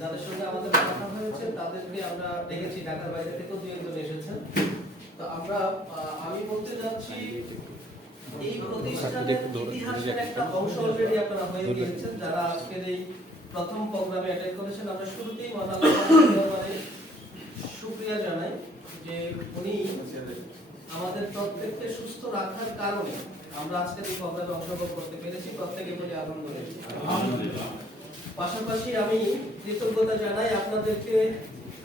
যাদের সঙ্গে আমাদের কথা হয়েছে তাদেরকে আমরা দেখেছি, ঢাকার বাইরে থেকেও দু একজন এসেছেন। তো আমরা আমি বলতে যাচ্ছি এই প্রতিষ্ঠানের ইতিহাসের একটা অংশ অলরেডি আপনারা হয়ে গিয়েছেন যারা আজকের এই প্রথম প্রোগ্রামে অ্যাটেন্ড করেছেন। আমরা শুরুতেই মতামত শুকরিয়া জানাই যে উনি আমাদের প্রত্যেককে সুস্থ রাখার কারণে আমরা আজকের এই প্রোগ্রামে অংশগ্রহণ করতে পেরেছি। প্রত্যেকে বলি আলহামদুলিল্লাহ। পাশাপাশি আমি কৃতজ্ঞতা জানাই আপনাদেরকে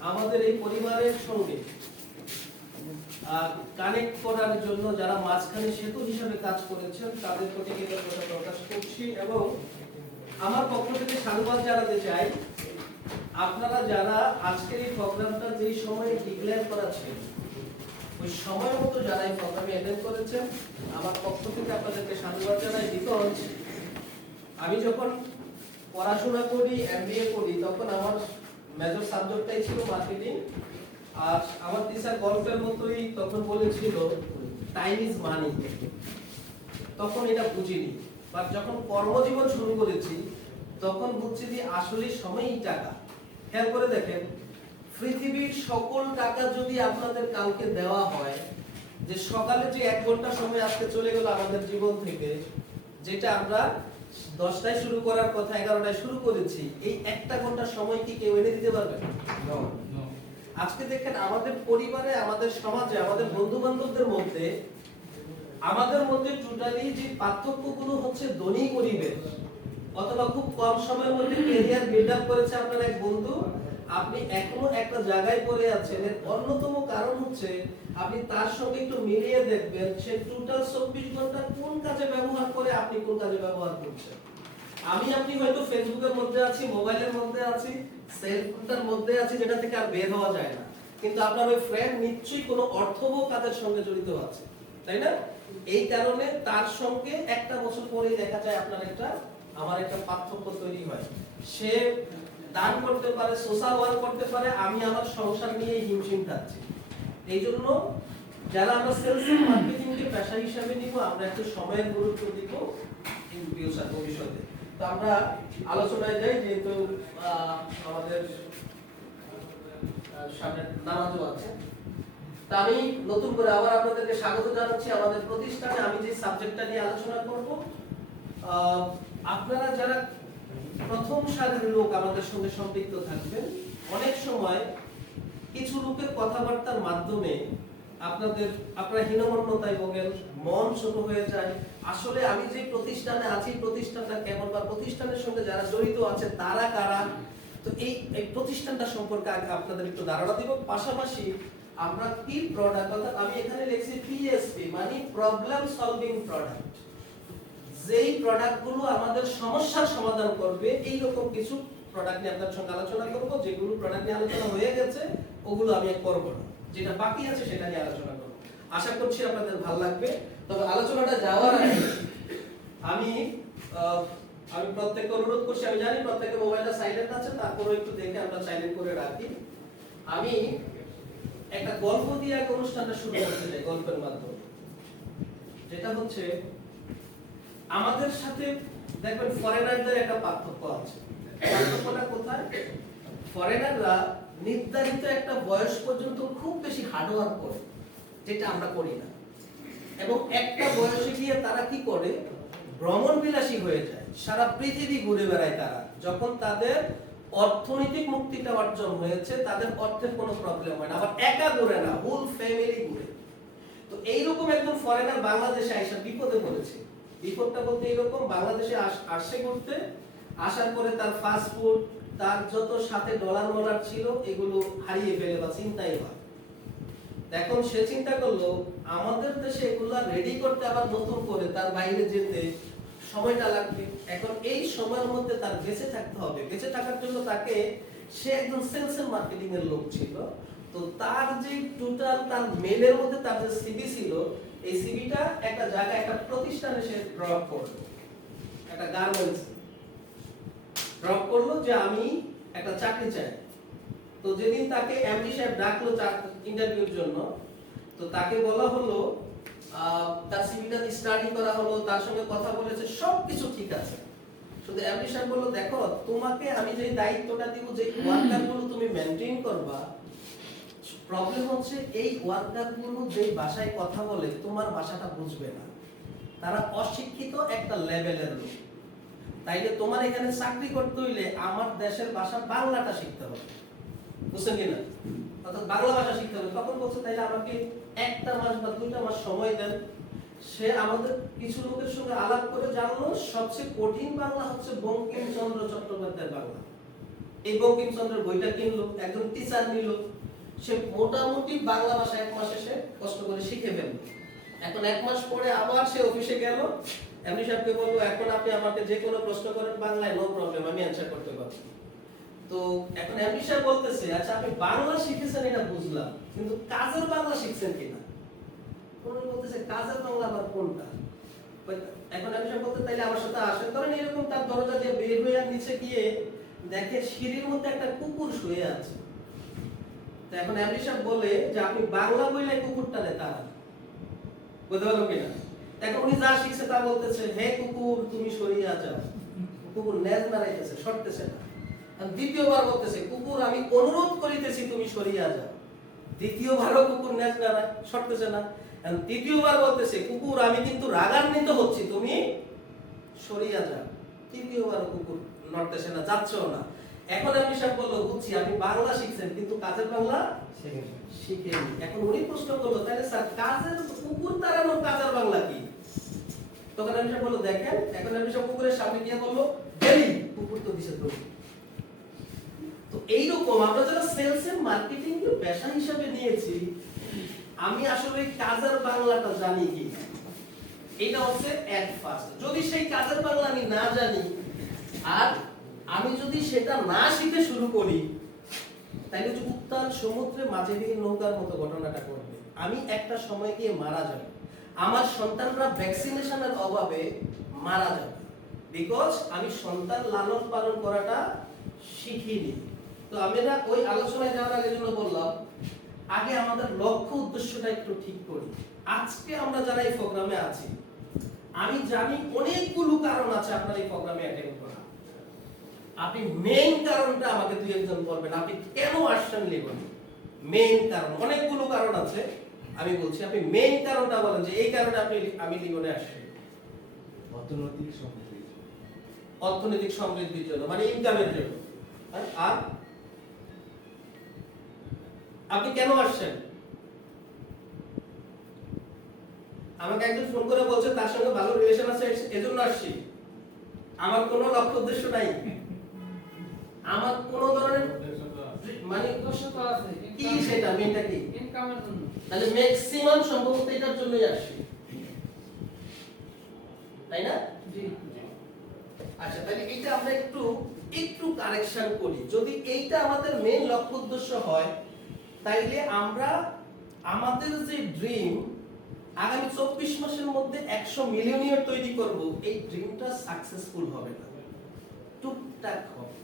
আমাদের এই পরিবারের সঙ্গে কানেক্ট করার জন্য যারা মাঝখানে সেতু হিসেবে কাজ করেছেন তাদের প্রতি কৃতজ্ঞতা প্রকাশ করছি এবং আমার পক্ষ থেকে সাধুবাদ জানাতে চাই আপনারা যারা আজকের এই প্রোগ্রামটা যেই সময়ে ডিক্লেয়ার করা ছিল ওই সময় মতো যারা এই প্রোগ্রামে অ্যাটেন্ড করেছেন আমার পক্ষ থেকে আপনাদেরকে সাধুবাদ জানাই। বিকজ আমি যখন পড়াশোনা করি এমবিএ করি তখন আমার মেজর সাবজেক্টটাই ছিল মার্কেটিং। আর আমার টিচার গল্পের মতোই তখন বলেছিল টাইম ইজ মানি। তখন এটা বুঝিনি, বাট যখন কর্মজীবন শুরু করেছি তখন বুঝছি যে আসলে সময়ই টাকা। খেয়াল করে দেখেন, পৃথিবীর সকল টাকা যদি আপনাদের কালকে দেওয়া হয়, যে সকালে যে 1 ঘন্টা সময় আজকে চলে গেল আমাদের জীবন থেকে, যেটা আমরা 10টায় শুরু করার কথা 11টায় শুরু করেছি, এই 1টা ঘন্টা সময় কি কেউ এনে দিতে পারবে? আজকে দেখেন আমাদের পরিবারে, আমাদের সমাজে, আমাদের বন্ধু বান্ধবদের মধ্যে আমাদের মধ্যে টোটালি যে পার্থক্যগুলো হচ্ছে ধনী গরিবের, অথবা খুব কম সময়ের মধ্যে ক্যারিয়ার বিল্ড আপ করেছে আপনার এক বন্ধু, আপনি এখনো একটা জায়গায় পড়ে আছেন। এর অন্যতম কারণ হচ্ছে আপনি তার সঙ্গে একটু মিলিয়ে দেখবেন সে টোটাল 24 ঘন্টা কোন কাজে ব্যবহার করে, আপনি কোন কাজে ব্যবহার করছেন। আপনি হয়তো ফেসবুকের মধ্যে আছি, মোবাইলের মধ্যে আছি, সেলফোনটার মধ্যে আছি, যেটা থেকে আর বের হওয়া যায় না, কিন্তু আপনার ওই ফ্রেন্ড নিশ্চয়ই কোনো অর্থবহ কাজের সঙ্গে জড়িত আছে, তাই না? এই কারণে তার সঙ্গে 1টা বছর পরেই দেখা যায় আপনার আমার একটা পার্থক্য তৈরি হয়। সে দান করতে পারে, সোশ্যাল ওয়ার্ক করতে পারে, আমি আমার সংসার নিয়ে হিমশিম খাচ্ছি। এই জন্য যারা আমরা সেলস এন্ড মার্কেটিং কে পেশা হিসেবে নিব, আমরা একটু সময়ের গুরুত্ব দিব ইন ফিউচার, ভবিষ্যতে। তো আমরা আলোচনায় যাই, যেহেতু আমাদের সামনে নামাজও আছে। তা আমি নতুন করে আবার আপনাদেরকে স্বাগত জানাচ্ছি আমাদের প্রতিষ্ঠানে। আমি যে সাবজেক্টটা নিয়ে আলোচনা করব, আপনারা যারা প্রথম সারির লোক আমাদের সঙ্গে সম্পৃক্ত থাকবেন, অনেক সময় কিছু লোকের কথাবার্তার মাধ্যমে আপনারা হীনমন্যতায় ভোগেন, মন ছোট হয়ে যায়। আসলে আমি যে প্রতিষ্ঠানে আছি, প্রতিষ্ঠানটা কেমন, বা প্রতিষ্ঠানের সঙ্গে যারা জড়িত আছে তারা কারা। তো এই প্রতিষ্ঠানটা সম্পর্কে আপনাদের একটু ধারণা দিব। পাশাপাশি আমরা কি প্রোডাক্ট, অর্থাৎ আমি এখানে লিখছি পিএসপি, মানে প্রবলেম সলভিং প্রোডাক্ট, যেই প্রোডাক্টগুলো আমাদের সমস্যার সমাধান করবে, এই রকম কিছু প্রোডাক্ট নিয়ে আপনাদের সঙ্গে আলোচনা করব। যেগুলো প্রোডাক্ট নিয়ে আলোচনা হয়ে গেছে ওগুলো আমি করব না, যেটা বাকি আছে সেটা নিয়ে আলোচনা করব। আশা করছি আপনাদের ভালো লাগবে। তবে আলোচনাটা যাওয়ার আগে আমি প্রত্যেককে অনুরোধ করছি, আমি জানি প্রত্যেকের মোবাইলটা সাইলেন্ট আছে, তারপরেও একটু দেখে আমরা সাইলেন্ট করে রাখি। আমি একটা গল্প দিয়ে এক অনুষ্ঠানটা শুরু করতে চাই, গল্পের মাধ্যমে। যেটা হচ্ছে আমাদের সাথে দেখবেন ফরেনারদের একটা পার্থক্য আছে। পার্থক্যটা কোথায়? ফরেনাররা নির্ধারিত একটা বয়স পর্যন্ত খুব বেশি হার্ডওয়ার্ক করে, যেটা আমরা করি না। এবং একটা বয়সে গিয়ে তারা কি করে? ভ্রমণ বিলাসী হয়ে যায়, সারা পৃথিবী ঘুরে বেড়ায় তারা। যখন তাদের অর্থনৈতিক মুক্তিটা অর্জন হয়েছে, তাদের অর্থের কোনো প্রবলেম হয় না। আবার একা ঘুরে না, হোল ফ্যামিলি ঘুরে। তো এইরকম একজন ফরেনার বাংলাদেশে আইসা বিপদে পড়েছে। বিপদটা বলতে এইরকম, বাংলাদেশে আসছে ঘুরতে, আসার পরে তার ফাস্ট ফুড, তার যত সাথে ডলার মলার ছিল এগুলো হারিয়ে ফেলে বা চিন্তাই হয়। এখন সে চিন্তা করলো আমাদের দেশে এগুলো রেডি করতে আবার নতুন করে তার বাইরে যেতে সময়টা লাগবে। এখন এই সময়ের মধ্যে তার বেঁচে থাকতে হবে। বেঁচে থাকার জন্য সে একজন সেলস এন্ড মার্কেটিং এর লোক ছিল। তো তার যে টোটাল তার মেলের মধ্যে তার যে সিভি ছিল, এই সিভিটা একটা জায়গায়, একটা প্রতিষ্ঠানে সে ড্রপ করলো, একটা গার্মেন্টস ড্রপ করলো যে আমি একটা চাকরি চাই। তো যেদিন তাকে এমডি সাহেব ডাকলো ইন্টারভিউর জন্য, তো তাকে বলা হলো, তার সিভিটা স্টাডি করা হলো, তার সঙ্গে কথা বলেছে, সবকিছু ঠিক আছে, শুধু এমডি সাহেব বলল দেখো তোমাকে আমি যে দায়িত্বটা দিব, যে ওয়ার্কারগুলো তুমি মেইনটেইন করবা, প্রবলেম হচ্ছে এই ওয়ার্কারগুলো যে ভাষায় কথা বলে তোমার ভাষাটা বুঝবে না, তারা অশিক্ষিত একটা লেভেলের লোক। তাইলে তোমার এখানে চাকরি করতে হইলে আমার দেশের ভাষা বাংলাটা শিখতে হবে, বুঝছেন কিনা? অর্থাৎ বাংলা ভাষা শিখতে হবে। তখন বলছে তাইলে আমাকে 1টা মাস বা 2টা মাস সময় দেন। সে আমাদের কিছু লোকের সঙ্গে আলাপ করে জানলো সবচেয়ে কঠিন বাংলা হচ্ছে বঙ্কিমচন্দ্র চট্টোপাধ্যায়ের বাংলা। এই বঙ্কিমচন্দ্রের বইটা কিনলো, একজন টিচার নিল, সে মোটামুটি বাংলা ভাষা 1 মাসে সে কষ্ট করে শিখে ফেললো। এখন 1 মাস পরে আবার সে অফিসে গেল, এমনি সাহেবকে বললো এখন আপনি আমাকে যে কোনো প্রশ্ন করেন বাংলায়, নো প্রবলেম, আমি অ্যানসার করতে পারবো। তো এখন এমনি সাহেব বলতেছে আচ্ছা আপনি বাংলা শিখেছেন এটা বুঝলাম, কিন্তু কাজের বাংলা শিখছেন কিনা? উনি বলতেছে কাজের বাংলা আবার কোনটা? এখন এমনি সাহেব বলতে তাইলে আমার সাথে আসেন। ধরেন এরকম তার দরজা দিয়ে বের হয়ে নিচে গিয়ে দেখে সিঁড়ির মধ্যে একটা কুকুর শুয়ে আছে। তো এখন এমনি সাহেব বলে যে আপনি বাংলা বইলে কুকুরটারে তারা, বুঝতে পারলো কিনা? এখন উনি যা শিখছে তা বলতেছে হে কুকুর তুমি সরিয়া যাও। কুকুর লেজ নাড়াইতেছে, সরতেছে না। দ্বিতীয়বার বলতেছে কুকুর আমি অনুরোধ করিতেছি তুমি সরিয়া যাও। দ্বিতীয়বারও কুকুর লেজ নাড়ায়, সরতেছে না। তৃতীয়বার বলতেছে কুকুর আমি কিন্তু রাগান্বিত হচ্ছি তুমি সরিয়া যাও। তৃতীয়বারও কুকুর নড়তেছে না, যাচ্ছেও না। এখন আমি সব বললো বুঝছি আপনি বাংলা শিখছেন কিন্তু কাজের বাংলা শিখেনি। এখন উনি প্রশ্ন করলো তাহলে স্যার কাজের কুকুর তাড়ানো কাজের বাংলা কি? তখন আমি সব বললো দেখেন, এখন আমি সব কুকুরের সামনে গিয়ে বললো ডেলি, কুকুর তো দিছে তো। তো এইরকম আমরা যারা সেলস এন্ড মার্কেটিং কে পেশা হিসেবে নিয়েছি, আমি আসলে কাজের বাংলাটা জানি কি, এটা হচ্ছে এট ফার্স্ট। যদি সেই কাজের বাংলা আমি না জানি আর আমি যদি সেটা না শিখে শুরু করি, তাহলে যে উত্তাল সমুদ্রে মাঝে দিয়ে নৌকার মতো ঘটনাটা ঘটবে। আমি একটা সময় গিয়ে মারা যাব, আমার সন্তানরা ভ্যাকসিনেশনের অভাবে মারা যাবে, বিকজ আমি সন্তান লালন পালন করাটা শিখিনি। তো আমরা ওই আলোচনায় যাওয়ার আগে জন্য বললাম আগে আমাদের লক্ষ্য উদ্দেশ্যটা একটু ঠিক করি। আজকে আমরা যারা এই প্রোগ্রামে আছি, আমি জানি অনেকগুলো কারণ আছে আপনার এই প্রোগ্রামে অ্যাটেন্ড করা। আপনি মেইন কারণটা আমাকে দুই একজন বলবেন, আপনি কেন আসছেন লিবনে? মেইন কারণ, অনেকগুলো কারণ আছে, আমি বলছি আপনি মেইন কারণটা বলেন যে এই কারণে আমি লিবনে আসছি। অর্থনৈতিক সমৃদ্ধির জন্য, মানে ইনকামের জন্য। আর আপনি কেন আসছেন? আমাকে একজন ফোন করে বলছে তার সঙ্গে ভালো রিলেশন আছে এজন্য আসছি। আমার কোনো লক্ষ্য উদ্দেশ্য নাই, আমার কোন ধরনের মানে কি সেটা মেনটা কি ইনকামের জন্য, তাহলে ম্যাক্সিমাম সম্ভবত এটার জন্যই আসছি, তাই না? জি। আচ্ছা তাহলে এটা আমরা একটু কারেকশন করি। যদি এইটা আমাদের মেইন লক্ষ্য উদ্দেশ্য হয়, তাইলে আমরা আমাদের যে ড্রিম আগামী 24 মাসের মধ্যে 100 মিলিয়নিয়ার তৈরি করব, এই ড্রিমটা সাকসেসফুল হবে না, টুকটাক হবে।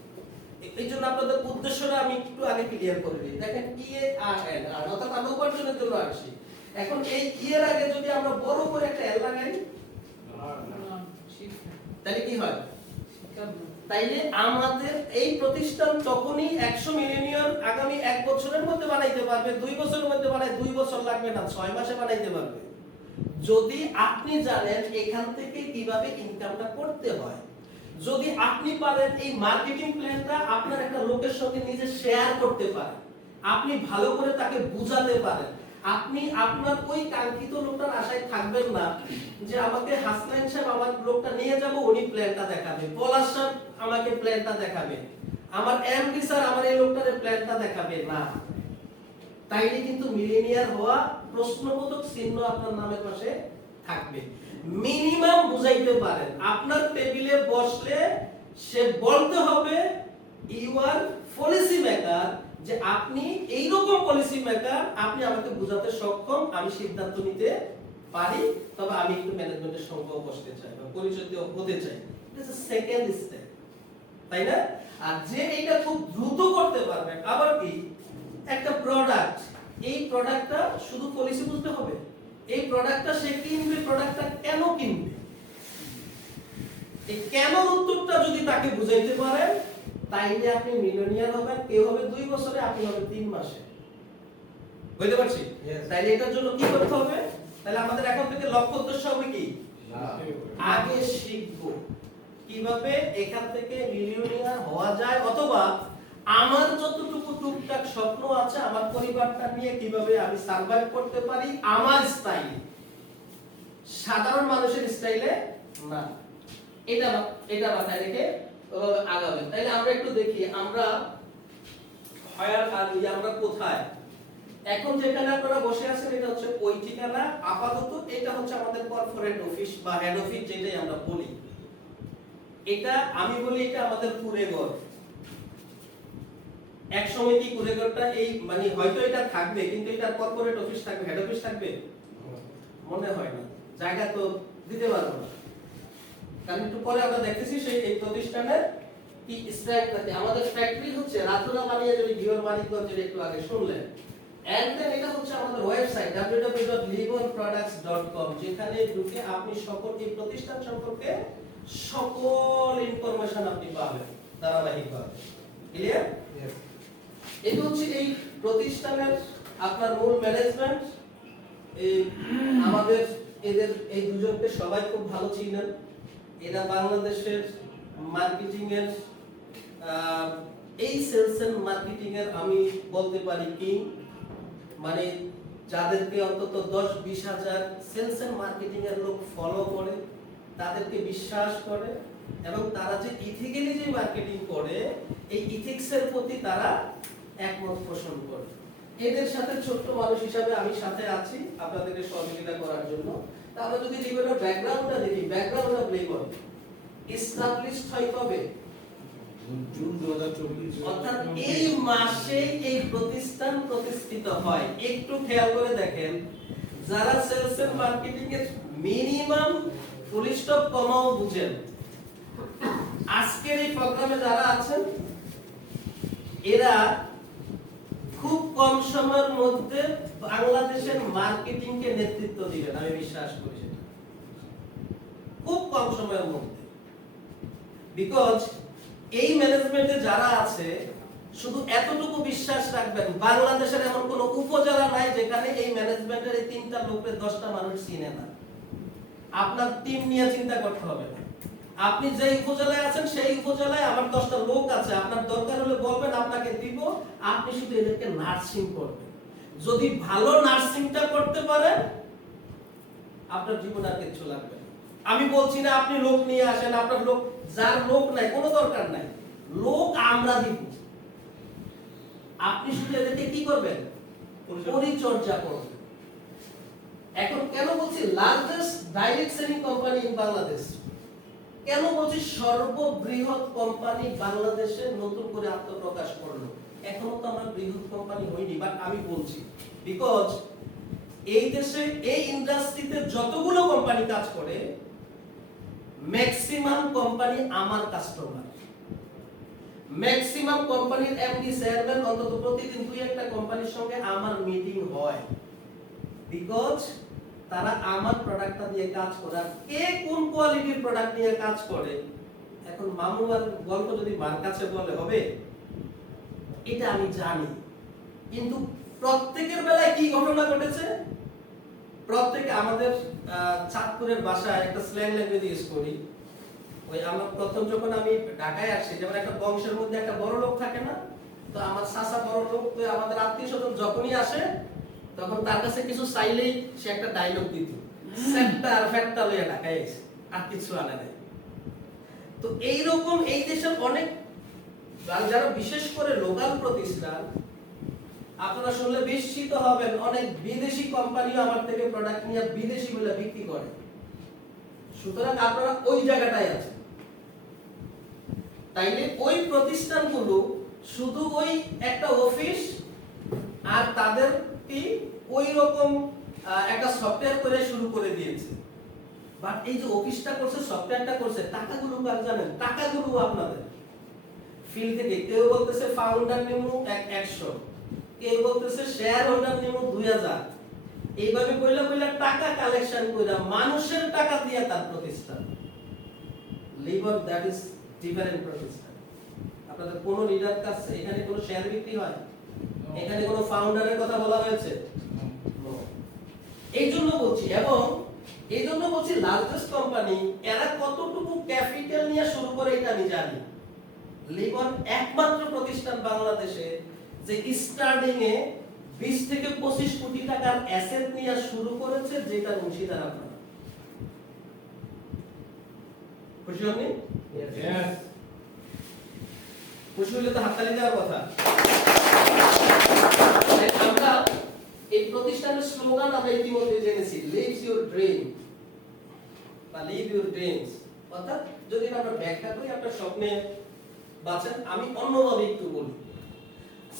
এই জন্য আপনাদের উদ্দেশ্যটা আমি একটু আগে ক্লিয়ার করে দিই। দেখেন EARN, অর্থাৎ আমরা উপার্জনের জন্য আসছি। এখন এই এর আগে যদি আমরা বড় করে একটা এল লাগাই, তাহলে কি হয়? তাইলে আমাদের এই প্রতিষ্ঠান তখনই 100 মিলিয়নিয়ার আগামী 1 বছরের মধ্যে বানাইতে পারবে, 2 বছরের মধ্যে বানায় 2 বছর লাগবে না, 6 মাসে বানাইতে পারবে। যদি আপনি জানেন এখান থেকে কিভাবে ইনকামটা করতে হয়, যদি আপনি পারেন এই মার্কেটিং প্ল্যানটা আপনার একটা লোকের সঙ্গে নিজে শেয়ার করতে পারেন, আপনি ভালো করে তাকে বুঝাতে পারেন, আপনি আপনার ওই কাঙ্ক্ষিত লোকটার আশায় থাকবেন না যে আমাকে হাসনাইন সাহেব আমার লোকটা নিয়ে যাব, উনি প্ল্যানটা দেখাবে, পলাশ সাহেব আমাকে প্ল্যানটা দেখাবে, আমার এমডি স্যার আমার এই লোকটার প্ল্যানটা দেখাবে না, তাইলে কিন্তু মিলিয়নিয়ার হওয়া প্রশ্নবোধক চিহ্ন আপনার নামের পাশে থাকবে। মিনিমাম বুঝাইতে পারেন, আপনার টেবিলে বসলে সে বলতে হবে ইউ আর পলিসি মেকার, যে আপনি এই রকম পলিসি মেকার, আপনি আমাকে বুঝাতে সক্ষম, আমি সিদ্ধান্ত নিতে পারি, তবে আমি একটু ম্যানেজমেন্টের সঙ্গে বসতে চাই বা পরিচিত হতে চাই। এটা হচ্ছে সেকেন্ড স্টেপ, তাই না? আর যে এটা খুব দ্রুত করতে পারবে, আবার কি একটা প্রোডাক্ট, এই প্রোডাক্টটা শুধু পলিসি বুঝতে হবে, এই প্রোডাক্টটা সে কিনবে, প্রোডাক্টটা কেন কিনবে, এই কেন উত্তরটা যদি তাকে বুঝাইতে পারেন, তাইলে আপনি মিলিয়নিয়ার হবেন। কেউ হবে 2 বছরে, আপনি হবে 3 মাসে। বুঝতে পারছি? তাইলে এটার জন্য কি করতে হবে? তাহলে আমাদের এখন থেকে লক্ষ্য উদ্দেশ্য হবে কি? আগে শিখবো কিভাবে এখান থেকে মিলিয়নিয়ার হওয়া যায়, অথবা আমার যতটুকু টুকটাক স্বপ্ন আছে আমার পরিবারটা নিয়ে কিভাবে আমি সার্ভাইভ করতে পারি আমার স্টাইলে, সাধারণ মানুষের স্টাইলে না। এটা মাথায় রেখে আগাবেন। তাইলে আমরা একটু দেখি আমরা আমরা কোথায়। এখন যেখানে আপনারা বসে আছেন এটা হচ্ছে ওই ঠিকানা। আপাতত এটা হচ্ছে আমাদের কর্পোরেট অফিস বা হেড অফিস, যেটাই আমরা বলি। এটা আমি বলি এটা আমাদের কুড়েঘর। এক সময় কি কুড়েঘরটা এই মানে হয়তো এটা থাকবে, কিন্তু এটা কর্পোরেট অফিস থাকবে, হেড অফিস থাকবে মনে হয় না, জায়গা তো দিতে পারবো না। কারণ একটু পরে আমরা দেখতেছি সেই এই প্রতিষ্ঠানের কি স্ট্রাকচার। আমাদের ফ্যাক্টরি হচ্ছে রাতুরা বানিয়ে যদি জিওর মানিকগঞ্জের একটু আগে শুনলেন। এন্ড দেন এটা হচ্ছে আমাদের ওয়েবসাইট www.livonproducts.com, যেখানে ঢুকে আপনি সকল এই প্রতিষ্ঠান সম্পর্কে সকল ইনফরমেশন আপনি পাবেন ধারাবাহিকভাবে। ক্লিয়ার? এটা হচ্ছে এই প্রতিষ্ঠানের আপনার মূল ম্যানেজমেন্ট। এই আমাদের এদের এই দুজনকে সবাই খুব ভালো চিনেন। এরা বাংলাদেশের মার্কেটিং এর এই সেলস এন্ড মার্কেটিং এর আমি বলতে পারি কি, মানে যাদেরকে অন্তত 10-20 হাজার সেলস এন্ড মার্কেটিং এর লোক ফলো করে, তাদেরকে বিশ্বাস করে, এবং তারা যে ইথিক্যালি যে মার্কেটিং করে এই ইথিক্স এর প্রতি তারা একমত পোষণ করে। এদের সাথে ছোট্ট মানুষ হিসাবে আমি সাথে আছি আপনাদেরকে সহযোগিতা করার জন্য। তাহলে যদি লিভনের ব্যাকগ্রাউন্ডটা দেখি, ব্যাকগ্রাউন্ড অফ লিভন এস্টাবলিশড হয় কবে? জুন 2024। অর্থাৎ এই মাসে এই প্রতিষ্ঠান প্রতিষ্ঠিত হয়। একটু খেয়াল করে দেখেন, যারা সেলস এন্ড মার্কেটিং এর মিনিমাম ফুল স্টপ কমাও বুঝেন, আজকের এই প্রোগ্রামে যারা আছেন এরা খুব কম সময়ের মধ্যে বাংলাদেশের মার্কেটিং কে নেতৃত্ব দিবেন, আমি বিশ্বাস করি সেটা খুব কম সময়ের মধ্যে। বিকজ এই ম্যানেজমেন্টে যারা আছে শুধু এতটুকু বিশ্বাস রাখবেন, বাংলাদেশের এমন কোন উপজেলা নাই যেখানে এই ম্যানেজমেন্টের এই 3টা লোকের 10টা মানুষ চিনে না। আপনার টিম নিয়ে চিন্তা করতে হবে না। আপনি যে উপজেলায় আছেন সেই উপজেলায় আমার 10টা লোক আছে, আপনার দরকার হলে বলবেন, আপনাকে দিব, আপনি শুধু এদেরকে নার্সিং করবেন। যদি ভালো নার্সিংটা করতে পারেন আপনার জীবন আর কিছু লাগবে না। আমি বলছি না আপনি লোক নিয়ে আসেন, আপনার লোক, যার লোক নাই কোনো দরকার নাই, লোক আমরা দিব। আপনি শুধু এদেরকে কি করবেন? পরিচর্যা করবেন। এখন কেন বলছি largest direct selling company in Bangladesh, কেন বলছি সর্ববৃহৎ কোম্পানি বাংলাদেশে নতুন করে আত্মপ্রকাশ করলো? এখনো তো আমরা বৃহৎ কোম্পানি হইনি, বাট আমি বলছি বিকজ এই দেশে এই ইন্ডাস্ট্রিতে যতগুলো কোম্পানি কাজ করে ম্যাক্সিমাম কোম্পানি আমার কাস্টমার। ম্যাক্সিমাম কোম্পানির এমডি চেয়ারম্যান অন্তত প্রতিদিন 2-1টা কোম্পানির সঙ্গে আমার মিটিং হয়, বিকজ তারা আমার প্রোডাক্টটা দিয়ে কাজ করে। আর কে কোন কোয়ালিটির প্রোডাক্ট নিয়ে কাজ করে, এখন মামু আর গল্প যদি মার কাছে বলে হবে এটা আমি জানি, কিন্তু প্রত্যেকের বেলায় কি ঘটনা ঘটেছে, প্রত্যেকে আমাদের চাঁদপুরের ভাষায় একটা স্ল্যাং ল্যাঙ্গুয়েজ ইউজ করি। ওই আমরা প্রথম যখন আমি ঢাকায় আসি, যেমন একটা বংশের মধ্যে একটা বড় লোক থাকে না, তো আমার চাচা বড় লোক, তো আমাদের আত্মীয় স্বজন যখনই আসে তখন তার কাছে কিছু চাইলেই সে একটা ডায়লগ দিত, সেক্টর ফ্যাক্টর লইয়া ঢাকায় এসে আর কিছু আনে নাই। তো এইরকম এই দেশের অনেক যারা বিশেষ করে লোকাল প্রতিষ্ঠান, আপনারা শুনলে বিস্মিত হবেন, অনেক বিদেশি কোম্পানিও আমার থেকে প্রোডাক্ট নিয়ে বিদেশি বলে বিক্রি করে। সুতরাং আপনারা ওই জায়গাটায় আছেন। তাইলে ওই প্রতিষ্ঠানগুলো শুধু ওই একটা অফিস আর তাদের কি ওই রকম একটা সফটওয়্যার করে শুরু করে দিয়েছে। বাট এই যে অফিসটা করছে, সফটওয়্যারটা করছে, টাকাগুলো কার জানেন? টাকাগুলো আপনাদের ফিল থেকে। কেউ বলতেছে ফাউন্ডার নিমু 100, কেউ বলতেছে শেয়ার হোল্ডার নিমু 2000, এইভাবে কইলা কইলা টাকা কালেকশন কইরা মানুষের টাকা দিয়ে তার প্রতিষ্ঠান। লিবর দ্যাট ইজ ডিফারেন্ট প্রতিষ্ঠান। আপনাদের কোন লিডার কাছে এখানে কোনো শেয়ার বিক্রি হয়? এখানে কোনো ফাউন্ডারের কথা বলা হয়েছে? এই জন্য বলছি, এবং এই জন্য বলছি লার্জেস্ট কোম্পানি এরা কতটুকু ক্যাপিটাল নিয়ে শুরু করে এটা আমি জানি। লিবন একমাত্র প্রতিষ্ঠান বাংলাদেশে যে স্টার্টিং এ 20 থেকে 25 কোটি টাকার অ্যাসেট নিয়ে শুরু করেছে, যেটা অংশীদার আপনারা। খুশি হননি? Yes. খুশি হলে তো হাততালি দেওয়ার কথা। আমরা এই প্রতিষ্ঠানের স্লোগান আমরা ইতিমধ্যে জেনেছি, লিভ ইউর ড্রিম বা লিভ ইউর ড্রিমস। অর্থাৎ যদি আমরা ব্যাখ্যা করি আপনার স্বপ্নে বাঁচেন, আমি অন্যভাবে একটু বলি।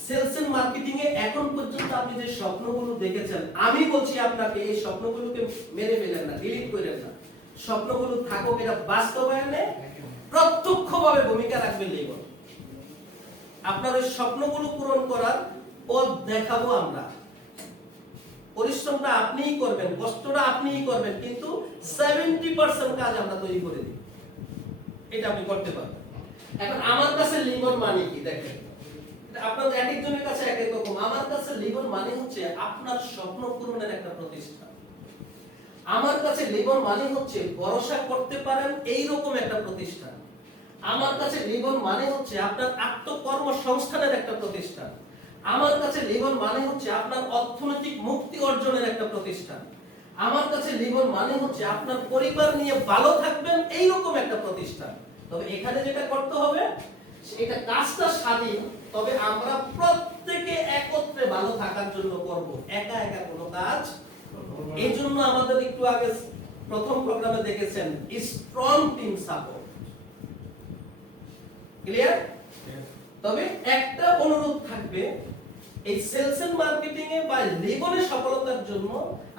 সেলস এন্ড মার্কেটিং এ এখন পর্যন্ত আপনি যে স্বপ্নগুলো দেখেছেন, আমি বলছি আপনাকে এই স্বপ্নগুলোকে মেরে ফেলেন না, ডিলিট করেন না। স্বপ্নগুলো থাকুক, এটা বাস্তবায়নে প্রত্যক্ষভাবে ভূমিকা রাখবে লিবন। আপনার ওই স্বপ্নগুলো পূরণ করার পথ দেখাবো আমরা। পরিশ্রমটা আপনিই করবেন, কষ্টটা আপনিই করবেন, কিন্তু 70% কাজ আমরা তৈরি করে দিই। এটা আপনি করতে পারবেন। এখন আমার কাছে লিবন মানে কি দেখেন, আপনাদের এক একজনের কাছে এক এক রকম। আমার কাছে লিবন মানে হচ্ছে আপনার স্বপ্ন পূরণের একটা প্রতিষ্ঠান। আমার কাছে লিবন মানে হচ্ছে ভরসা করতে পারেন এই রকম একটা প্রতিষ্ঠান। আমার কাছে লিবন মানে হচ্ছে আপনার আত্মকর্মসংস্থানের একটা প্রতিষ্ঠান। আমার কাছে লিবন মানে হচ্ছে আপনার অর্থনৈতিক মুক্তি অর্জনের একটা প্রতিষ্ঠান। আমার কাছে লিবন মানে হচ্ছে আপনার পরিবার নিয়ে ভালো থাকবেন এই রকম একটা প্রতিষ্ঠান। তবে এখানে যেটা করতে হবে, এটা কাজটা স্বাধীন, তবে আমরা প্রত্যেকে একত্রে ভালো থাকার জন্য করব, একা একা কোনো কাজ। এই জন্য আমাদের একটু আগে প্রথম প্রোগ্রামে দেখেছেন স্ট্রং টিম সাপোর্ট। ক্লিয়ার? তবে একটা অনুরোধ থাকবে, এই সেলস এন্ড মার্কেটিং এ বা লিবনে সফলতার জন্য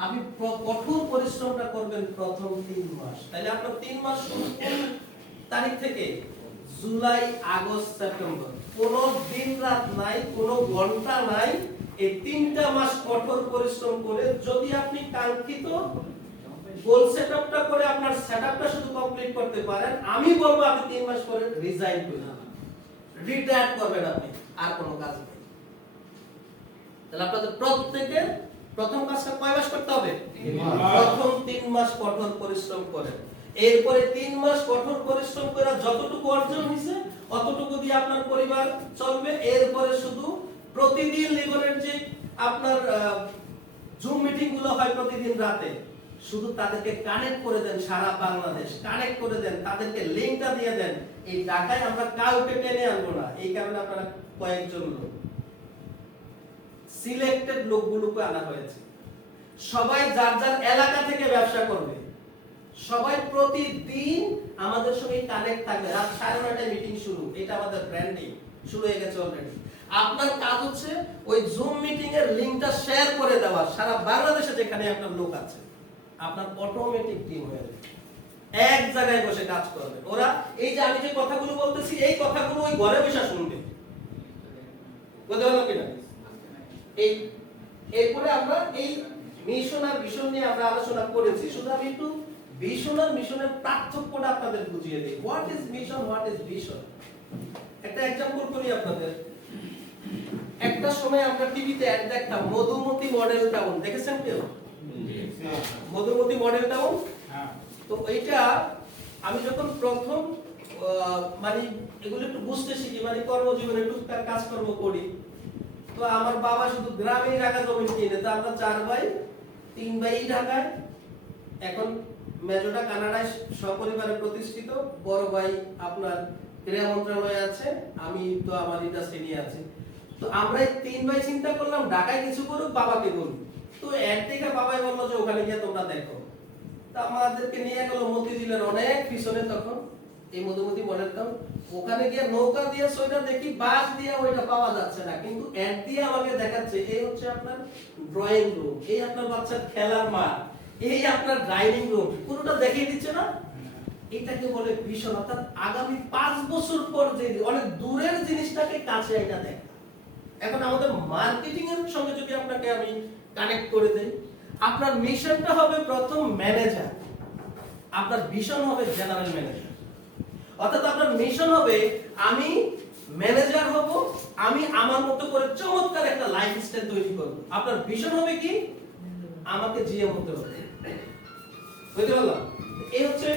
আপনি কঠোর পরিশ্রমটা করবেন প্রথম 3 মাস। তাহলে আপনার 3 মাস শুরু কোন তারিখ থেকে? July, August, September. কোনো দিন রাত নাই, কোনো ঘন্টা নাই। এই 3টা মাস কঠোর পরিশ্রম করে যদি আপনি কাঙ্ক্ষিত গোল সেটআপটা করে আপনার সেটআপটা শুধু কমপ্লিট করতে পারেন, আমি বলবো আপনি 3 মাস পরে রিজাইন করবেন, রিটায়ার করবেন, আপনি আর কোনো কাজ নেই। তাহলে আপনাদের প্রত্যেকের প্রথম কাজটা কয় মাস করতে হবে? প্রথম 3 মাস কঠোর পরিশ্রম করেন। এরপরে 3 মাস কঠোর পরিশ্রম করে যতটুকু অর্জন হয়েছে অতটুকু দিয়ে আপনার পরিবার চলবে। এরপরে শুধু প্রতিদিন লিবনের যে আপনার জুম মিটিং গুলো হয় প্রতিদিন রাতে, শুধু তাদেরকে কানেক্ট করে দেন, সারা বাংলাদেশ কানেক্ট করে দেন, তাদেরকে লিংকটা দিয়ে দেন। এই ঢাকায় আমরা কাউকে টেনে আনবো না, এই কারণে আপনারা কয়েকজন লোক, সিলেক্টেড লোকগুলোকে আনা হয়েছে। সবাই যার যার এলাকা থেকে ব্যবসা করবে, সবাই প্রতিদিন আমাদের সঙ্গে কানেক্ট থাকবে। রাত 9:30টায় মিটিং শুরু, এটা আমাদের ব্র্যান্ডিং শুরু হয়ে গেছে অলরেডি। আপনার কাজ হচ্ছে ওই জুম মিটিং এর লিংকটা শেয়ার করে দেওয়া সারা বাংলাদেশে যেখানে আপনার লোক আছে। আপনার অটোমেটিক টিম হয়ে যাবে, এক জায়গায় বসে কাজ করবে। ওরা এই যে আমি যে কথাগুলো বলতেছি, এই কথাগুলো ওই ঘরে বসে শুনবে। বুঝতে পারলো কিনা? এই এরপরে আমরা এই মিশন আর ভিশন নিয়ে আমরা আলোচনা করেছি। শুধু আমি একটু ভিশন আর মিশনের পার্থক্যটা আপনাদের বুঝিয়ে দিই। What is mission, what is vision. একটা एग्जांपल করি আপনাদের। একটা সময় আমরা টিভিতে অ্যাড দেখতাম, মধুমতি মডেল টাউন, দেখেছেন কেউ? Madhumati model town. তো এইটা আমি যখন প্রথম মানে এগুলো একটু বুঝতে শিখি, মানে কর্মজীবনে টুকটাক কাজকর্ম করি, তো আমার বাবা শুধু গ্রামেই জায়গা জমি কিনে, তো আমরা 4 ভাই, 3 ভাই ঢাকায়, এখন মেজোটা কানাডায় সপরিবারে প্রতিষ্ঠিত, বড় ভাই আপনার ক্রীড়া মন্ত্রণালয়ে আছে, আমি তো আমার ইন্ডাস্ট্রি নিয়ে আছি। তো আমরা 3 ভাই চিন্তা করলাম ঢাকায় কিছু করুক, বাবাকে বলি। তো এর থেকে বাবাই বললো যে ওখানে গিয়ে তোমরা দেখো। তা আমাদেরকে নিয়ে গেল মতিঝিলের অনেক পিছনে, তখন এই মধুমতি মডেল টাউন। ওখানে গিয়ে নৌকা দিয়ে সইটা দেখি, বাস দিয়ে ওইটা পাওয়া যাচ্ছে না, কিন্তু অ্যাড দিয়ে আমাকে দেখাচ্ছে এই হচ্ছে আপনার ড্রয়িং রুম, এই আপনার বাচ্চার খেলার মাঠ, এই আপনার ডাইনিং রুম, পুরোটা দেখিয়ে দিচ্ছে না। এটাকে বলে ভিশন। অর্থাৎ আগামী 5 বছর পর যে অনেক দূরের জিনিসটাকে কাছে এটা দেখা। এখন আমাদের মার্কেটিং এর সঙ্গে যদি আপনাকে আমি কানেক্ট করে দেই, আপনার মিশনটা হবে প্রথম ম্যানেজার, আপনার ভিশন হবে জেনারেল ম্যানেজার। অর্থাৎ আপনার মিশন হবে আমি ম্যানেজার হব, আমি আমার মতো করে চমৎকার একটা লাইফস্টাইল তৈরি করব। আপনার ভিশন হবে কি আমাকে জিএম হতে হবে। বুঝতে পারলাম? এই হচ্ছে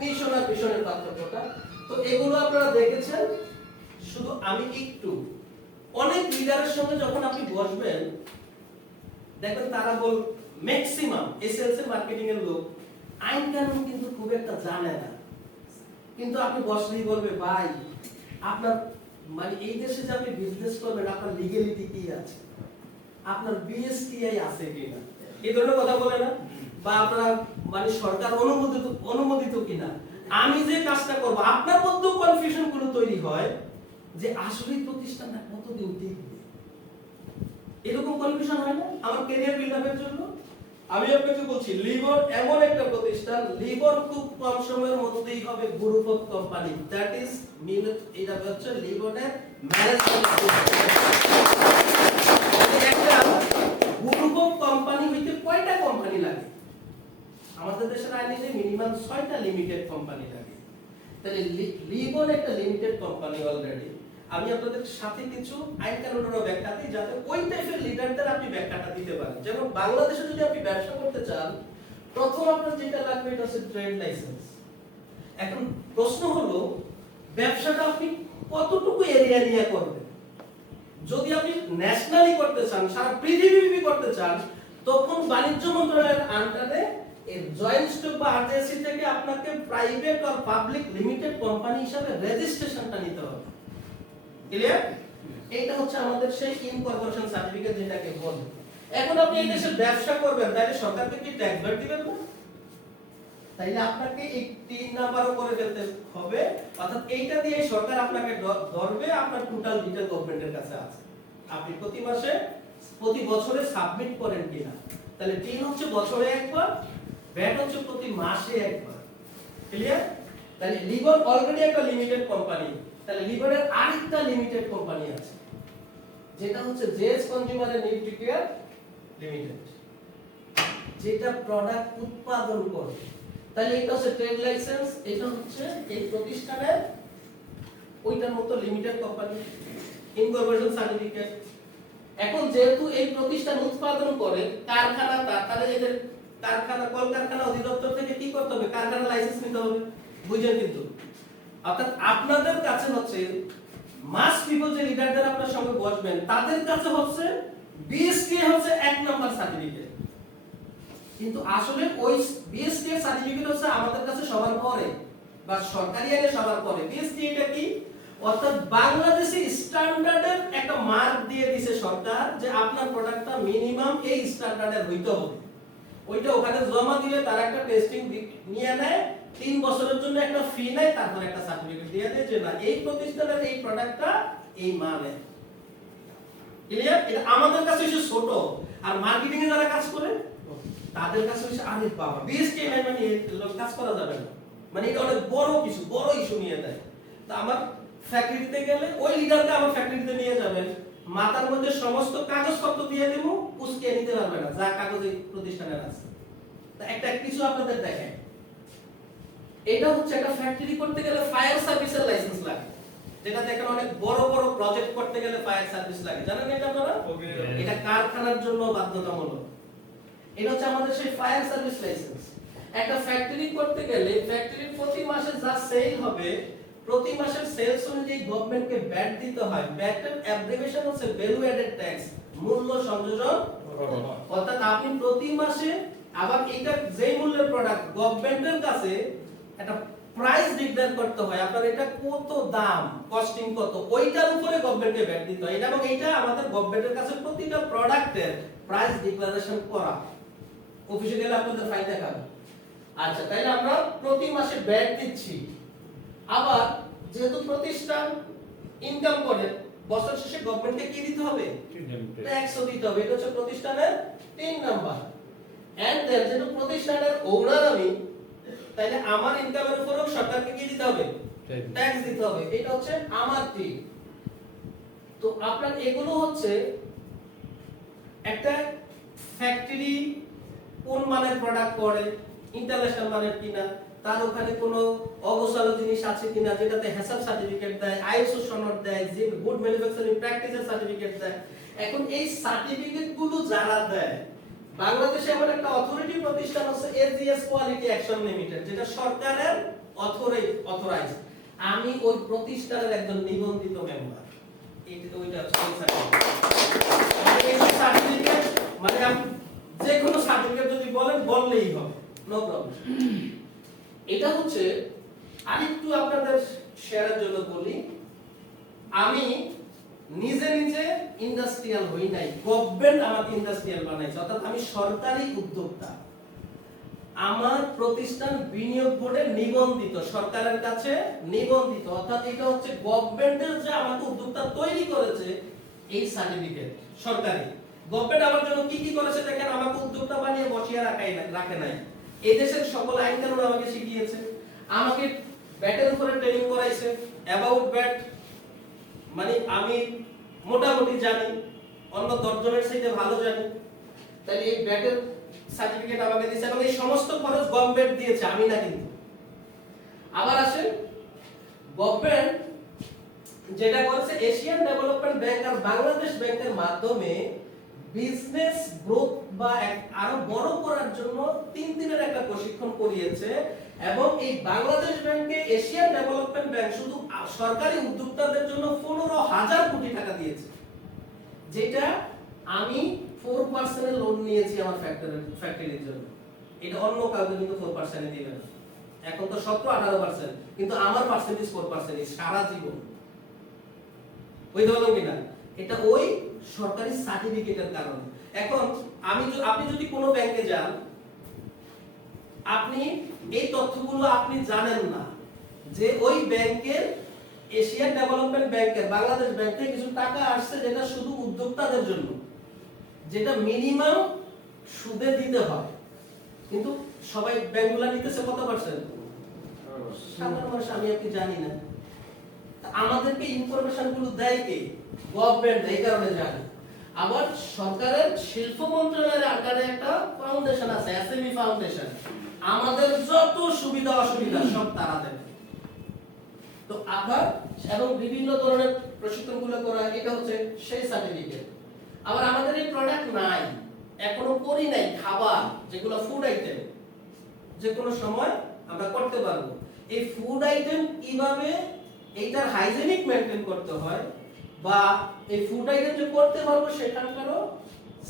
মিশন আর ভিশনের পার্থক্যটা। তো এগুলো আপনারা দেখেছেন। শুধু আমি একটু অনেক লিডারের সঙ্গে যখন আপনি বসবেন দেখবেন তারা বল ম্যাক্সিমাম সেলস এর মার্কেটিং এর লোক আইন কানুন কিন্তু খুব একটা জানে না, কিন্তু আপনি বসলেই বলবে ভাই আপনার মানে এই দেশে যে আপনি বিজনেস করবেন আপনার লিগ্যালিটি কি আছে, আপনার বিএসটিআই আছে কিনা, এই ধরনের কথা বলে না, বা আপনারা মানে সরকার অনুমোদিত কিনা, আমি যে কাজটা করব আপনার মধ্যেও কনফিউশন গুলো তৈরি হয় যে আসলে প্রতিষ্ঠানটা কতদিন টিকবে। এরকম কনফিউশন হয় না আমার ক্যারিয়ার বিল্ড আপের জন্য? আমি আপনাকে বলছি লিবন এমন একটা প্রতিষ্ঠান, লিবন খুব কম সময়ের মধ্যেই হবে group of company, that is mean, এটা হচ্ছে লিবনের ম্যানেজমেন্ট। একটা গ্রুপ অফ কোম্পানি হইতে কয়টা কোম্পানি লাগে? আমাদের দেশের আইনে মিনিমাম 6টা লিমিটেড কোম্পানি লাগে। তাহলে লিবন একটা লিমিটেড কোম্পানি অলরেডি। আমি আপনাদের সাথে কিছু আইন কানুনের ব্যাখ্যা দিই যাতে ওই টাইপের লিডারদের আপনি ব্যাখ্যাটা দিতে পারেন। যেমন বাংলাদেশে যদি আপনি ব্যবসা করতে চান প্রথম আপনার যেটা লাগবে এটা হচ্ছে ট্রেড লাইসেন্স। এখন প্রশ্ন হলো ব্যবসাটা আপনি কতটুকু এরিয়া নিয়ে করবেন? যদি আপনি ন্যাশনালি করতে চান, সারা পৃথিবীব্যাপী করতে চান, তখন বাণিজ্য মন্ত্রণালয়ের আন্ডারে এর জয়েন্ট স্টক বা আরটিসি থেকে আপনাকে প্রাইভেট আর পাবলিক লিমিটেড কোম্পানি হিসেবে রেজিস্ট্রেশনটা নিতে হবে। ক্লিয়ার? এটা হচ্ছে আমাদের সেই ইনকর্পোরেশন সার্টিফিকেট যেটাকে বলে। এখন আপনি এই দেশে ব্যবসা করবেন তাহলে সরকারকে কি ট্যাক্স ভ্যাট দিবেন না? তাইলে আপনাকে এই 3 নাম্বারও করে ফেলতে হবে, অর্থাৎ এইটা দিয়ে সরকার আপনাকে ধরবে আপনার টোটাল ডিটেইল গভর্নমেন্টের কাছে আছে। আপনি প্রতি মাসে প্রতি বছরে সাবমিট করেন কিনা। তাহলে 3 হচ্ছে বছরে একবার, ভ্যাট হচ্ছে প্রতি মাসে একবার। ক্লিয়ার? তাহলে লিবন অলরেডি একটা লিমিটেড কোম্পানি। তাহলে লিবনের আরেকটা লিমিটেড কোম্পানি আছে যেটা হচ্ছে জেএস কনজিউমার এন্ড নিউট্রিকেয়ার লিমিটেড, যেটা প্রোডাক্ট উৎপাদন করে। তাহলে এটা হচ্ছে ট্রেড লাইসেন্স, এটা হচ্ছে এই প্রতিষ্ঠানের ওইটার মতো লিমিটেড কোম্পানি ইনকর্পোরেশন সার্টিফিকেট। এখন যেহেতু এই প্রতিষ্ঠান উৎপাদন করে কারখানা, তাহলে এদের কারখানা কলকারখানা অধিদপ্তর থেকে কি করতে হবে? কারখানা লাইসেন্স নিতে হবে। বুঝেন? কিন্তু অর্থাৎ আপনাদের কাছে হচ্ছে মাস পিপল যে লিডারদের আপনার সঙ্গে বসবেন তাদের কাছে হচ্ছে বিএসটিআই হচ্ছে 1 নাম্বার সার্টিফিকেট, কিন্তু আসলে ওই বিএসটিআই সার্টিফিকেট হচ্ছে আমাদের কাছে সবার পরে বা সরকারি আইনে সবার পরে। বিএসটিআই এটা কি? অর্থাৎ বাংলাদেশি স্ট্যান্ডার্ডের একটা মার্ক দিয়ে দিয়েছে সরকার যে আপনার প্রোডাক্টটা মিনিমাম এই স্ট্যান্ডার্ডের হইতে হবে। ওইটা ওখানে জমা দিলে তারা একটা টেস্টিং নিয়ে নেয়, 3 বছরের জন্য একটা ফি নেয়, তারপর একটা সার্টিফিকেট দিয়ে দেয় যে না এই প্রতিষ্ঠানের এই প্রোডাক্টটা এই মানের। ক্লিয়ার? এটা আমাদের কাছে এসে ছোট, আর মার্কেটিং এ যারা কাজ করে তাদের কাছে এসে আরে বাবা বিএসটি মানে কাজ করা যাবে না, মানে এটা অনেক বড় কিছু, বড় ইস্যু নিয়ে দেয়। তো আমার ফ্যাক্টরিতে গেলে ওই লিডারকে আমার ফ্যাক্টরিতে নিয়ে যাবেন, মাথার মধ্যে সমস্ত কাগজপত্র দিয়ে দেব, উস্কিয়ে নিতে পারবে না যা কাগজ এই প্রতিষ্ঠানের আছে। তা একটা কিছু আপনাদের দেখায়, এটা হচ্ছে একটা ফ্যাক্টরি করতে গেলে ফায়ার সার্ভিসের লাইসেন্স লাগে, যেটা দেখেন অনেক বড় বড় প্রজেক্ট করতে গেলে ফায়ার সার্ভিস লাগে, জানেন এটা আপনারা? এটা কারখানার জন্য বাধ্যতামূলক। এটা হচ্ছে আমাদের সেই ফায়ার সার্ভিস লাইসেন্স। একটা ফ্যাক্টরি করতে গেলে ফ্যাক্টরির প্রতি মাসে যা সেল হবে প্রতি মাসের সেলস অনুযায়ী গভর্নমেন্টকে ভ্যাট দিতে হয়। ভ্যাটের অ্যাব্রিভিয়েশন হচ্ছে ভ্যালু অ্যাডেড ট্যাক্স, মূল্য সংযোজন। অর্থাৎ আপনি প্রতি মাসে আবার এটা যেই মূল্যের প্রোডাক্ট গভর্নমেন্টের কাছে একটা প্রাইস ডিক্লেয়ার করতে হয়, আপনার এটা কত দাম, কস্টিং কত, ওইটার উপরে গভর্নমেন্টকে ভ্যাট দিতে হয়। এবং এটা আমাদের গভর্নমেন্টের কাছে প্রতিটা প্রোডাক্টের প্রাইস ডিক্লারেশন করা, অফিসে গেলে আপনাদের ফাইল দেখাবে। আচ্ছা, তাইলে আমরা প্রতি মাসে ভ্যাট দিচ্ছি। আবার যেহেতু প্রতিষ্ঠান ইনকাম করে বছর শেষে গভর্নমেন্টকে কি দিতে হবে? ট্যাক্সও দিতে হবে। এটা হচ্ছে প্রতিষ্ঠানের 3 নাম্বার। এন্ড দেন যেহেতু প্রতিষ্ঠানের ওনার আমি, তাইলে আমার ইনকামের উপরও সরকারকে কি দিতে হবে? ট্যাক্স দিতে হবে। এটা হচ্ছে আমার ঠিক। তো আপনার এগুলো হচ্ছে একটা ফ্যাক্টরি কোন মানের প্রোডাক্ট করে, ইন্টারন্যাশনাল মানের কিনা, তার ওখানে কোনো অগোছালো জিনিস আছে কিনা, যেটাতে হ্যাসাব সার্টিফিকেট দেয়, আইএসও সনদ দেয়, যে গুড ম্যানুফ্যাকচারিং প্র্যাকটিসের সার্টিফিকেট দেয়। এখন এই সার্টিফিকেট গুলো যারা দেয়, বাংলাদেশে এমন একটা অথরিটি প্রতিষ্ঠান আছে এজিএস কোয়ালিটি অ্যাকশন লিমিটেড, যেটা সরকারের অথরাইজ। আমি ওই প্রতিষ্ঠানের একজন নিবন্ধিত মেম্বার। ওইটা সার্টিফিকেট মানে যে কোনো সার্টিফিকেট যদি বললেই হবে, নো প্রবলেম। এটা হচ্ছে আরেকটু আপনাদের শেয়ারের জন্য বলি, আমি নিজে নিজে ইন্ডাস্ট্রিয়াল হই নাই, গভর্নমেন্ট আমাকে ইন্ডাস্ট্রিয়াল বানাইছে, অর্থাৎ আমি সরকারি উদ্যোক্তা। আমার প্রতিষ্ঠান বিনিয়োগ বোর্ডে নিবন্ধিত, সরকারের কাছে নিবন্ধিত, অর্থাৎ এটা হচ্ছে গভর্নমেন্টের যে আমাকে উদ্যোক্তা তৈরি করেছে এই সার্টিফিকেট সরকারি। গভর্নমেন্ট আমার জন্য কি কি করেছে দেখেন, আমাকে উদ্যোক্তা বানিয়ে বসিয়ে রাখে নাই। এই দেশের সকল আইন কানুন আমাকে শিখিয়েছে, আমাকে ব্যাটের উপরে ট্রেনিং করাইছে, অ্যাবাউট ব্যাট মানে আমি মোটামুটি জানি, অন্য 10 জনের চাইতে ভালো জানি। তাই এই ব্যাটের সার্টিফিকেট আমাকে দিয়েছে এবং এই সমস্ত খরচ গভর্নমেন্ট দিয়েছে, আমি না কিন্তু। আবার আসেন, গভর্নমেন্ট যেটা করেছে এশিয়ান ডেভেলপমেন্ট ব্যাংক আর বাংলাদেশ ব্যাংকের মাধ্যমে বিজনেস গ্রোথ বা আরো বড় করার জন্য 3 দিনের একটা প্রশিক্ষণ করিয়েছে। এবং এই বাংলাদেশ ব্যাংকে এশিয়ান ডেভেলপমেন্ট ব্যাংক শুধু সরকারি উদ্যোক্তাদের জন্য 15,000 কোটি টাকা দিয়েছে, যেটা আমি 4% লোন নিয়েছি আমার ফ্যাক্টরির জন্য। এটা অন্য কাউকে কিন্তু 4% দিবে না, এখন তো 17-18%, কিন্তু আমার পার্সেন্টেজ 4% সারা জীবন। বুঝতে পারলাম কিনা? এটা ওই সরকারি সার্টিফিকেটের কারণে। এখন আপনি যদি কোনো ব্যাংকে যান, আপনি এই তথ্যগুলো আপনি জানেন না যে ওই ব্যাংকের এশিয়ান ডেভেলপমেন্ট ব্যাংকের বাংলাদেশ ব্যাংক থেকে কিছু টাকা আসছে, যেটা শুধু উদ্যোক্তাদের জন্য, যেটা মিনিমাম সুদে দিতে হয়। কিন্তু সবাই ব্যাংকগুলো নিতেছে কত পার্সেন্ট? সাধারণ মানুষ আমি আপনি জানি না। আমাদেরকে ইনফরমেশন গুলো দেয় কে? গভর্নমেন্ট, এই কারণে জানি। আবার সরকারের শিল্প মন্ত্রণালয়ের আন্ডারে একটা ফাউন্ডেশন আছে, এসএমই ফাউন্ডেশন, আমাদের যত সুবিধা অসুবিধা সব তারা দেবে। তো আবার এবং বিভিন্ন ধরনের প্রশিক্ষণগুলো করা, এটা হচ্ছে সেই সার্টিফিকেট। আবার আমাদের এই প্রোডাক্ট নাই, এখনো করি নাই, খাবার যেগুলো ফুড আইটেম, যে কোনো সময় আমরা করতে পারবো। এই ফুড আইটেম কিভাবে এইটার হাইজেনিক মেইনটেইন করতে হয় বা এই ফুড আইটেম যে করতে পারবো সেখানকারও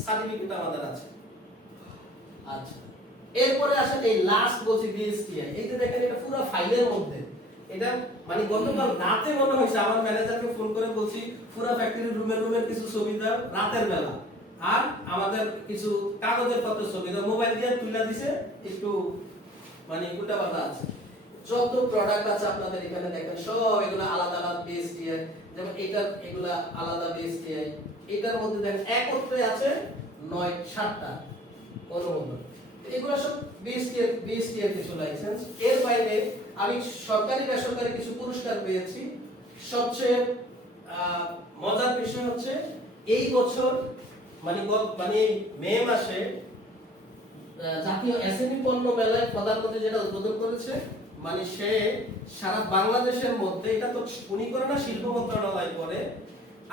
সার্টিফিকেট আমাদের আছে। আচ্ছা, এরপরে আসেন এই লাস্ট বলছি বিএসটিআই। এই যে দেখেন, এটা পুরো ফাইলের মধ্যে, এটা মানে গতকাল রাতে মনে হয়েছে আমার ম্যানেজারকে ফোন করে বলছি পুরো ফ্যাক্টরি রুমের কিছু ছবি দাও রাতের বেলা, আর আমাদের কিছু কাগজের পত্র ছবি দাও, মোবাইল দিয়ে তুলে দিছে, একটু মানে উল্টাপাল্টা আছে। যত প্রোডাক্ট আছে আপনাদের এখানে দেখেন, সব এগুলো আলাদা আলাদা বিএসটিআই, যেমন এগুলা আলাদা বিএসটিআই। এটার মধ্যে দেখেন একত্রে আছে 7টা অনুমোদন। এগুলো সব বিএসটিআই কিছু লাইসেন্স। এর বাইরে আমি সরকারি বেসরকারি কিছু পুরস্কার পেয়েছি। সবচেয়ে মজার বিষয় হচ্ছে এই বছর মানে মে মাসে জাতীয় এসএমই পণ্য মেলায় প্রধানমন্ত্রী যেটা উদ্বোধন করেছে, মানে সে সারা বাংলাদেশের মধ্যে, এটা তো উনি করে না, শিল্প মন্ত্রণালয় করে,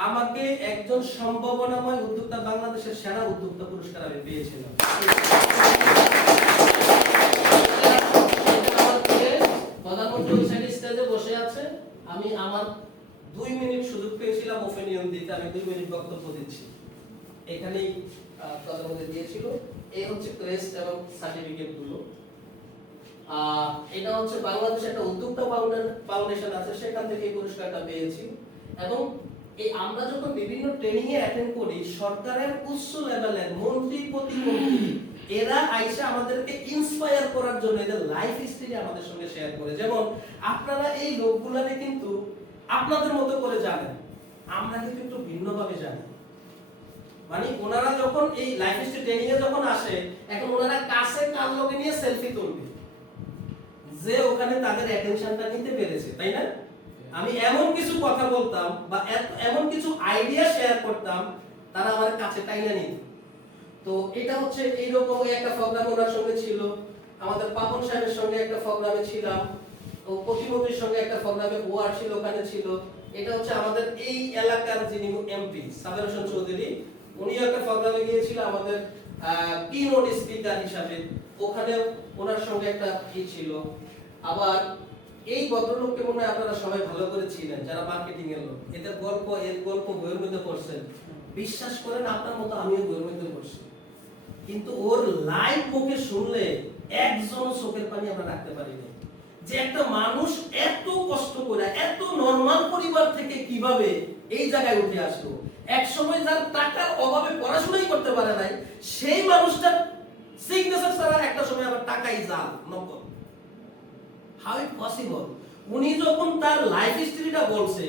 আমাকে একজন সম্ভাবনাময় উদ্যোক্তা, বাংলাদেশের সেরা উদ্যোক্তা পুরস্কার আমি পেয়েছিলাম। প্রধানমন্ত্রী ওই স্টেজে বসে আছে, আমি আমার 2 মিনিট সুযোগ পেয়েছিলাম ওপিনিয়ন দিতে, আমি 2 মিনিট বক্তব্য দিচ্ছি, এখানেই প্রধানমন্ত্রী দিয়েছিল। এই হচ্ছে ক্রেস্ট এবং সার্টিফিকেট গুলো। এটা হচ্ছে বাংলাদেশ একটা উদ্যোক্তা ফাউন্ডেশন আছে, সেখান থেকে এই পুরস্কারটা পেয়েছি। এবং এই আমরা যখন বিভিন্ন ট্রেনিং এ অ্যাটেন্ড করি, সরকারের উচ্চ লেভেলের মন্ত্রী প্রতিমন্ত্রী এরা আইসা আমাদেরকে ইন্সপায়ার করার জন্য এদের লাইফ হিস্ট্রি আমাদের সঙ্গে শেয়ার করে। যেমন আপনারা এই লোকগুলারে কিন্তু আপনাদের মতো করে জানেন, আমরা কিন্তু একটু ভিন্নভাবে জানি। মানে ওনারা যখন এই লাইফ হিস্ট্রি ট্রেনিং এ যখন আসে, এখন ওনারা কাছে কান লগে নিয়ে সেলফি তুলবে, যে ওখানে তাদের অ্যাটেনশনটা নিতে পেরেছে, তাই না? আমি এমন কিছু কথা বলতাম বা এমন কিছু আইডিয়া শেয়ার করতাম, তারা আমার কাছে টাইনা নিত। তো এটা হচ্ছে এইরকম একটা প্রোগ্রাম ওনার সঙ্গে ছিল। আমাদের পাপন সাহেবের সঙ্গে একটা প্রোগ্রামে ছিলাম, ও প্রতিমন্ত্রীর সঙ্গে একটা প্রোগ্রামে ওআরসির ওখানে ছিল। এটা হচ্ছে আমাদের এই এলাকার যিনি এমপি সাবের হোসেন চৌধুরী, উনিও একটা প্রোগ্রামে গিয়েছিল আমাদের কিনোট স্পিকার হিসাবে, ওখানে ওনার সঙ্গে একটা কি ছিল। আবার এই ভদ্রলোককে মনে হয় আপনারা সবাই ভালো করে ছিলেন যারা মার্কেটিং এর লোক, এর গল্প বইয়ের মধ্যে পড়ছেন, বিশ্বাস করেন আপনার মতো আমিও বইয়ের মধ্যে পড়ছি, কিন্তু ওর লাইভ মুখে শুনলে একজন চোখের পানি আমরা রাখতে পারি না, যে একটা মানুষ এত কষ্ট করে এত নরমাল পরিবার থেকে কিভাবে এই জায়গায় উঠে আসলো। এক সময় যার টাকার অভাবে পড়াশোনাই করতে পারে নাই, সেই মানুষটা সিগনেচার ছাড়া একটা সময় আবার টাকাই জাল নকল। How it possible? উনি যখন তার লাইফ হিস্ট্রিটা বলছে,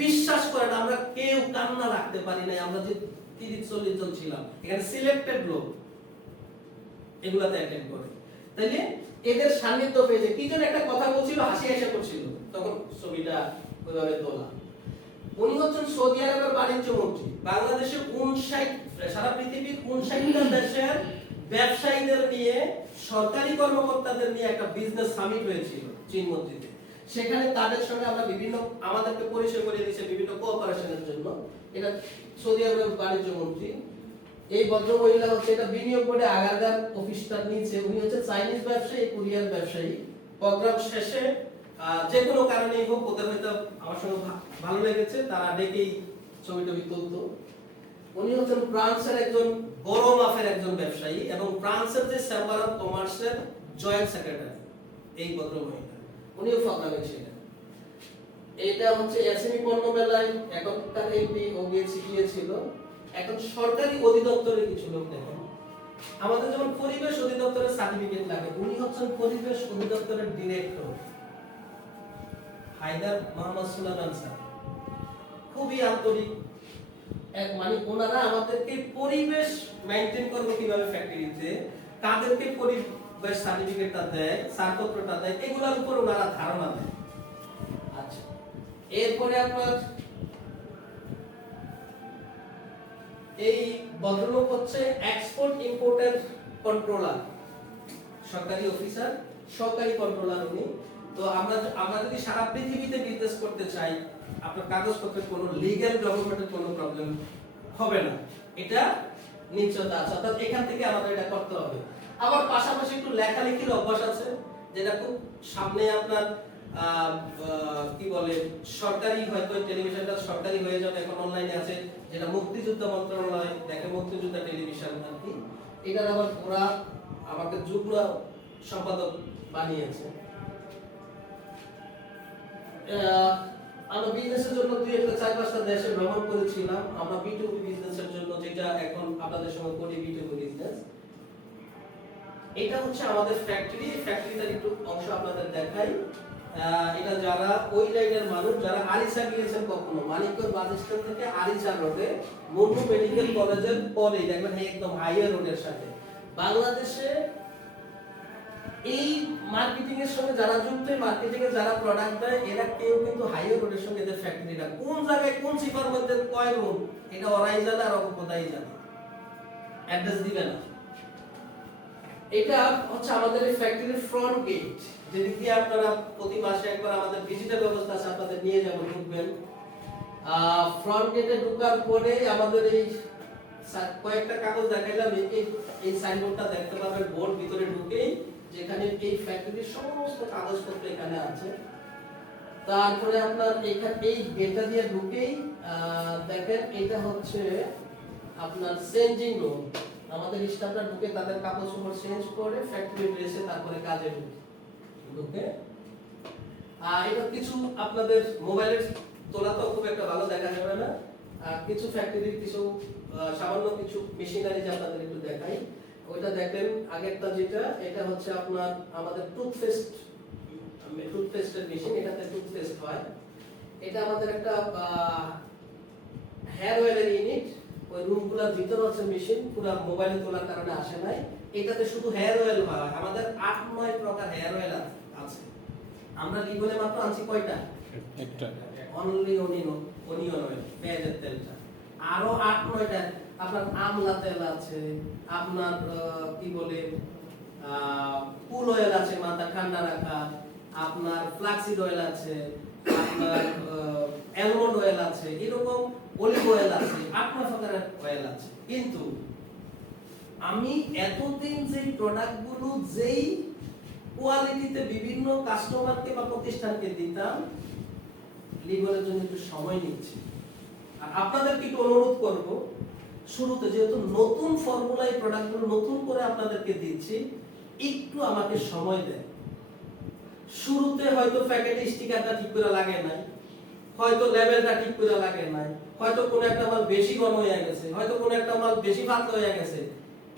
বিশ্বাস করেন আমরা কেউ কান্না রাখতে পারি নাই। আমরা যে 30-40 জন ছিলাম এখানে, সিলেক্টেড লোক এগুলাতে অ্যাটেন্ড করে, তাইলে এদের সান্নিধ্য পেয়েছে। কি যেন একটা কথা বলছিল, হাসি এসে করছিল, তখন ছবিটা ওইভাবে তোলা। উনি হচ্ছেন সৌদি আরবের বাণিজ্য মন্ত্রী। বাংলাদেশে 59, সারা পৃথিবীর 59টা দেশের ব্যবসায়ীদের নিয়ে, সরকারি কর্মকর্তাদের নিয়ে একটা বিজনেস সামিট হয়েছিল চীন মন্ত্রীতে। সেখানে তাদের সঙ্গে আমরা বিভিন্ন, আমাদেরকে পরিচয় করে দিয়েছে বিভিন্ন কোঅপারেশনের জন্য। এটা সৌদি আরবের বাণিজ্য মন্ত্রী। এই ভদ্র মহিলা হচ্ছে এটা বিনিয়োগ বোর্ডে আগারগার অফিসটা নিচে, উনি হচ্ছে চাইনিজ ব্যবসায়ী, কোরিয়ান ব্যবসায়ী। প্রোগ্রাম শেষে যে কোনো কারণেই হোক, ওদের হয়তো আমার সঙ্গে ভালো লেগেছে, তারা ডেকেই ছবি টবি তুলতো। উনি হচ্ছেন ফ্রান্সের একজন বড় মাপের একজন ব্যবসায়ী এবং ফ্রান্সের যে চেম্বার অফ কমার্সের জয়েন্ট সেক্রেটারি এই ভদ্র মহিলা, উনিও প্রোগ্রামে ছিলেন। এটা হচ্ছে এসএমই পণ্য মেলায় এখনকার এমপি ও গিয়েছিল। এখন সরকারি অধিদপ্তরে কিছু লোক দেখেন, আমাদের যেমন পরিবেশ অধিদপ্তরের সার্টিফিকেট লাগে, উনি হচ্ছেন পরিবেশ অধিদপ্তরের ডিরেক্টর হায়দার মোহাম্মদ সুলাইমান স্যার। খুবই আন্তরিক, মানে ওনারা আমাদেরকে পরিবেশ মেইনটেইন করবে কিভাবে ফ্যাক্টরিতে, তাদেরকে পরিবেশ সার্টিফিকেটটা দেয়, ছাড়পত্রটা দেয়, এগুলোর উপর ওনারা ধারণা দেয়। আচ্ছা, এরপরে আপনার এই ভদ্রলোক হচ্ছে এক্সপোর্ট ইম্পোর্টের কন্ট্রোলার, সরকারি অফিসার, সরকারি কন্ট্রোলার উনি। তো আমরা যদি সারা পৃথিবীতে বিজনেস করতে চাই, আপনার কাগজপত্রের কোনো লিগ্যাল ডকুমেন্টের কোনো প্রবলেম হবে না, এটা নিশ্চয়তা আছে। অর্থাৎ এখান থেকে আমাদের এটা করতে হবে। আবার পাশাপাশি একটু লেখালেখির অভ্যাস আছে, যেটা খুব সামনে আপনার কি বলে সরকারি, হয়তো টেলিভিশনটা সরকারি হয়ে যাবে, এখন অনলাইনে আছে, যেটা মুক্তিযুদ্ধ মন্ত্রণালয় দেখে, মুক্তিযুদ্ধ টেলিভিশন আর কি। এটার আবার ওরা আমাকে যুগ্ম সম্পাদক বানিয়েছে। আমরা বিজনেসের জন্য 4-5টা দেশে ভ্রমণ করেছিলাম। আমরা B2B বিজনেসের জন্য, যেটা এখন আপনাদের সঙ্গে করি B2B বিজনেস। এটা হচ্ছে আমাদের ফ্যাক্টরি, ফ্যাক্টরিটার একটু অংশ আপনাদের দেখাই। এটা যারা ওই লাইনের মানুষ, যারা আরিচা গিয়েছেন কখনো, মানিকগঞ্জ বাস স্ট্যান্ড থেকে আরিচা রোডে মুন্নু মেডিকেল কলেজের পরে দেখবেন একদম হাইওয়ে রোডের সাথে। বাংলাদেশে এই মার্কেটিং এর সঙ্গে যারা যুক্ত, মার্কেটিং এ যারা প্রোডাক্ট দেয়, এরা কেউ কিন্তু হাইওয়ে রোডের সঙ্গে এদের ফ্যাক্টরিটা কোন জায়গায় কোন সিফার মধ্যে কয় রুম, এটা ওরাই জানে আর কোথায় জানে, অ্যাড্রেস দিবে না। এটা হচ্ছে আমাদের এই ফ্যাক্টরির ফ্রন্ট গেট, যেদিক দিয়ে আপনারা প্রতি মাসে একবার আমাদের ভিজিটার ব্যবস্থা আছে, আপনাদের নিয়ে যাব, ঢুকবেন। ফ্রন্ট গেটে ঢোকার পরে আমাদের এই কয়েকটা কাগজ দেখাইলাম, এই সাইনবোর্ডটা দেখতে পাবেন, বোর্ড ভিতরে ঢুকেই যেখানে এই ফ্যাক্টরির সমস্ত কাগজপত্র এখানে আছে। তারপরে আপনার এখানে এই গেটটা দিয়ে ঢুকেই দেখেন, এটা হচ্ছে আপনার চেঞ্জিং রুম। আমাদের স্টাফরা ঢুকে তাদের কাপড় চোপড় চেঞ্জ করে ফ্যাক্টরি ড্রেসে তারপরে কাজে ঢুকে। এটা কিছু আপনাদের মোবাইলের তোলা তো খুব একটা ভালো দেখা যাবে না, কিছু ফ্যাক্টরির কিছু সামান্য কিছু মেশিনারি আপনাদের একটু দেখাই। ওইটা দেখেন আগেরটা, যেটা এটা হচ্ছে আপনার আমাদের টুথপেস্টের মেশিন, এটাতে টুথপেস্ট হয়। এটা আমাদের একটা হেয়ার অয়েলের ইউনিট, ওই রুমগুলোর ভিতরে আছে মেশিন, পুরো মোবাইলে তোলার কারণে আসে নাই। এটাতে শুধু হেয়ার অয়েল হয়, আমাদের 8-9 প্রকার হেয়ার অয়েল আছে। আমরা লিগলে মাত্র আনছি কয়টা? একটা, অনলি অনিয়ন অয়েল, পেঁয়াজের তেলটা। আরো 8-9টা আপনার আমলা তেল আছে, আপনার কি বলে কুল অয়েল আছে মাথা ঠান্ডা রাখা, আপনার ফ্লাক্সিড অয়েল আছে, আপনার অ্যালমন্ড অয়েল আছে, এরকম অলিভ অয়েল আছে, 8-9 প্রকারের অয়েল আছে। কিন্তু আমি এতদিন যে প্রোডাক্টগুলো যেই কোয়ালিটিতে বিভিন্ন কাস্টমারকে বা প্রতিষ্ঠানকে দিতাম, লিগলের জন্য একটু সময় নিচ্ছি। আর আপনাদেরকে একটু অনুরোধ করব, শুরুতে যেহেতু নতুন ফর্মুলায় প্রোডাক্টগুলো নতুন করে আপনাদেরকে দিচ্ছি, একটু আমাকে সময় দেন। শুরুতে হয়তো প্যাকেটে স্টিকারটা ঠিক করে লাগে নাই, হয়তো লেবেলটা ঠিক করে লাগে নাই, হয়তো কোনো একটা মাল বেশি ঘন হয়ে গেছে, হয়তো কোনো একটা মাল বেশি পাতলা হয়ে গেছে।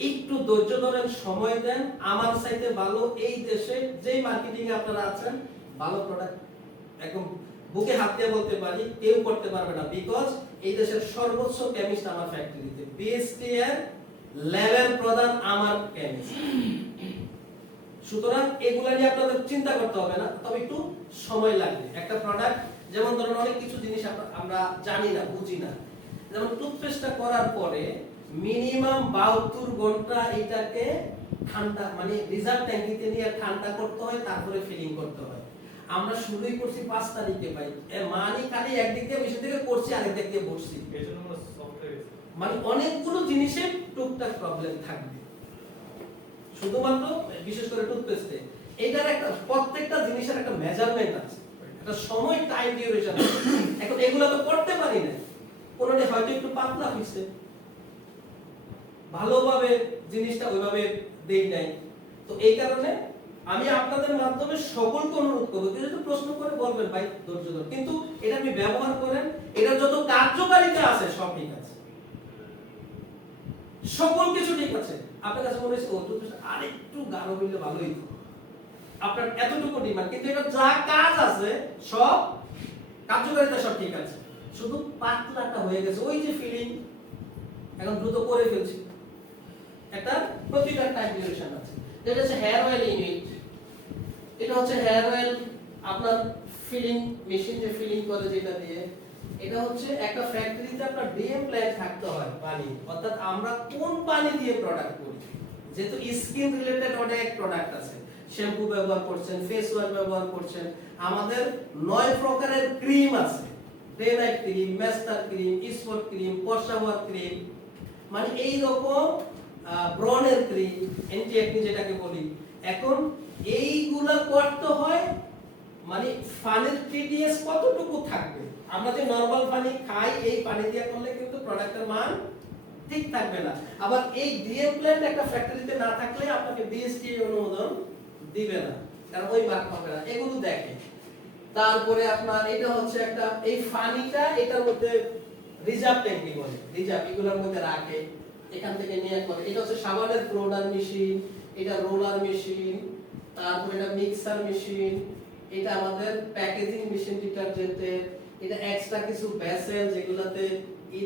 একটু ধৈর্য ধরেন, সময় দেন। আমার চাইতে ভালো এই দেশে যেই মার্কেটিং এ আপনারা আছেন, ভালো প্রোডাক্ট একদম বুকে হাত দিয়ে বলতে পারি কেউ করতে পারবে না, বিকজ এই দেশের সর্বোচ্চ কেমিস্ট আমার ফ্যাক্টরিতে। বিএসটি এর লেভেল প্রদান আমার কেমিস্ট। সুতরাং এগুলা নিয়ে আপনাদের চিন্তা করতে হবে না, তবে একটু সময় লাগবে। একটা প্রোডাক্ট যেমন ধরুন অনেক কিছু জিনিস আমরা জানি না, বুঝি না। যেমন টুথপেস্টটা করার পরে মিনিমাম 72 ঘন্টা এটাকে ঠান্ডা মানে রিজার্ভ ট্যাঙ্কিতে নিয়ে ঠান্ডা করতে হয়, তারপরে ফিলিং করতে হয়। আমরা শুরুই করছি 5 তারিখে ভাই, মানে খালি একদিক দিয়ে বেশি থেকে করছি, আরেক দিক দিয়ে বসছি, এজন্য আমরা সফটওয়্যার মানে অনেকগুলো জিনিসের টুকটাক প্রবলেম থাকবে। শুধুমাত্র বিশেষ করে টুথপেস্টে এটার একটা প্রত্যেকটা জিনিসের একটা মেজারমেন্ট আছে, একটা সময় টাইম ডিউরেশন আছে। এখন এগুলো তো করতে পারি না, কোনটা হয়তো একটু পাতলা হইছে, ভালোভাবে জিনিসটা ওইভাবে দেই নাই। তো এই কারণে আমি আপনাদের মাধ্যমে সকলকে অনুরোধ করব, কেউ যদি প্রশ্ন করে বলবেন ভাই ধৈর্য ধরে, কিন্তু এটা আপনি ব্যবহার করেন, এটা যত কার্যকারিতা আছে সব ঠিক আছে, সকল কিছু ঠিক আছে। আপনার কাছে মনে হচ্ছে ও টুথপেস্ট আরেকটু গাঢ় হইলে ভালোই হতো, আপনার এতটুকু ডিমান্ড, কিন্তু এটা যা কাজ আছে সব কার্যকারিতা সব ঠিক আছে, শুধু পাতলাটা হয়ে গেছে ওই যে ফিলিং। এখন দ্রুত করে ফেলছি, একটা প্রতিটা টাইম ডিউরেশন আছে। এটা হচ্ছে হেয়ার অয়েল ইউনিট, এটা হচ্ছে হেয়ার অয়েল আপনার ফিলিং মেশিন যে ফিলিং করে যেটা দিয়ে, এটা হচ্ছে একটা ফ্যাক্টরিতে আপনার ডিএম প্ল্যান থাকতে হয় পানি, অর্থাৎ আমরা কোন পানি দিয়ে প্রোডাক্ট করি। যেহেতু স্কিন রিলেটেড অনেক প্রোডাক্ট আছে, শ্যাম্পু ব্যবহার করছেন, ফেস ওয়াশ ব্যবহার করছেন, আমাদের 9 প্রকারের ক্রিম আছে, day night cream, moisture cream, spot cream, পশাওয়ার ক্রিম, মানে এই রকম ব্রনের ক্রিম, অ্যান্টি অ্যাকনি যেটাকে বলি। এখন এইগুলা করতে হয়, মানে পানির টিডিএস কতটুকু থাকবে। আমরা যে নরমাল পানি খাই, এই পানি দিয়ে করলে কিন্তু প্রোডাক্টের মান ঠিক থাকবে না। আবার এই ডিএম প্ল্যান্ট একটা ফ্যাক্টরিতে না থাকলে আপনাকে বিএসটি অনুমোদন দিবে না, কারণ ওই মার্ক হবে না, এগুলো দেখে। তারপরে আপনার এটা হচ্ছে একটা এই পানিটা এটার মধ্যে রিজার্ভ ট্যাঙ্কি বলে, রিজার্ভ এগুলোর মধ্যে রাখে, এখান থেকে নিয়ে করে। এটা হচ্ছে সাবানের পাউডার মেশিন, এটা রোলার মেশিন, তারপর এটা মিক্সার মেশিন, এটা আমাদের প্যাকেজিং মেশিন ডিটারজেন্টের, এটা এক্সট্রা কিছু ভেসেল যেগুলোতে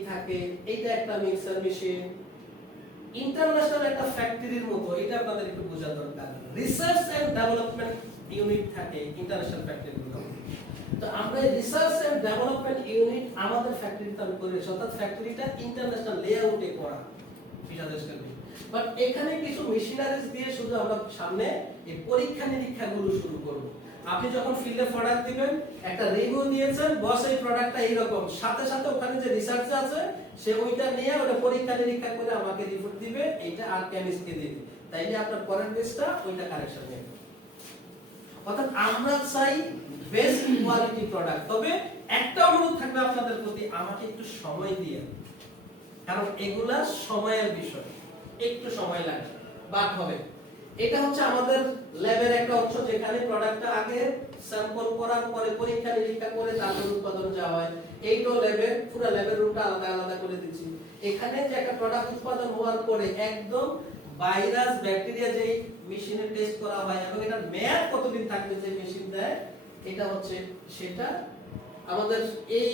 থাকে, এটা একটা মিক্সার মেশিন। ইন্টারন্যাশনাল একটা ফ্যাক্টরির মতো, এটা আপনাদের একটু বোঝা দরকার। রিসার্চ এন্ড ডেভেলপমেন্ট ইউনিট থাকে ইন্টারন্যাশনাল ফ্যাক্টরিগুলো। তো আমরা রিসার্চ এন্ড ডেভেলপমেন্ট ইউনিট আমাদের ফ্যাক্টরিতে আমি করেছি, অর্থাৎ ফ্যাক্টরিটা ইন্টারন্যাশনাল লেআউটে করা বিশাদেশকারী। বাট এখানে কিছু মেশিনারিজ দিয়ে শুধু আমরা সামনে এই পরীক্ষা নিরীক্ষাগুলো শুরু করব। আপনি যখন ফিল্ডে প্রোডাক্ট দিবেন, একটা রিভিউ দিয়েছেন, বস এই প্রোডাক্টটা এইরকম, সাথে সাথে ওখানে যে রিসার্চ আছে সে ওইটা নিয়ে ওটা পরীক্ষা নিরীক্ষা করে আমাকে রিপোর্ট দিবে, এইটা আর কেমিস্টকে দিবে, তাইলে আপনার পরের বেসটা ওইটা কারেকশন নেবে। অর্থাৎ আমরা চাই বেস্ট কোয়ালিটি প্রোডাক্ট। তবে একটা অনুরোধ থাকবে আপনাদের প্রতি, আমাকে একটু সময় দিয়ে, কারণ এগুলা সময়ের বিষয়, একটু সময় লাগে, বাট হবে। এটা হচ্ছে আমাদের ল্যাবের একটা অংশ, যেখানে প্রোডাক্টটা আগে স্যাম্পল করার পরে পরীক্ষা নিরীক্ষা করে তারপর উৎপাদন যাওয়া হয়। এইটো ল্যাবের পুরো ল্যাবের রুটটা আলাদা আলাদা করে দিচ্ছি। এখানে যে একটা প্রোডাক্ট উৎপাদন হওয়ার পরে একদম ভাইরাস ব্যাকটেরিয়া যেই মেশিনে টেস্ট করা হয় এবং এটা মেয়াদ কতদিন থাকবে যে মেশিন দেয়, এটা হচ্ছে সেটা। আমাদের এই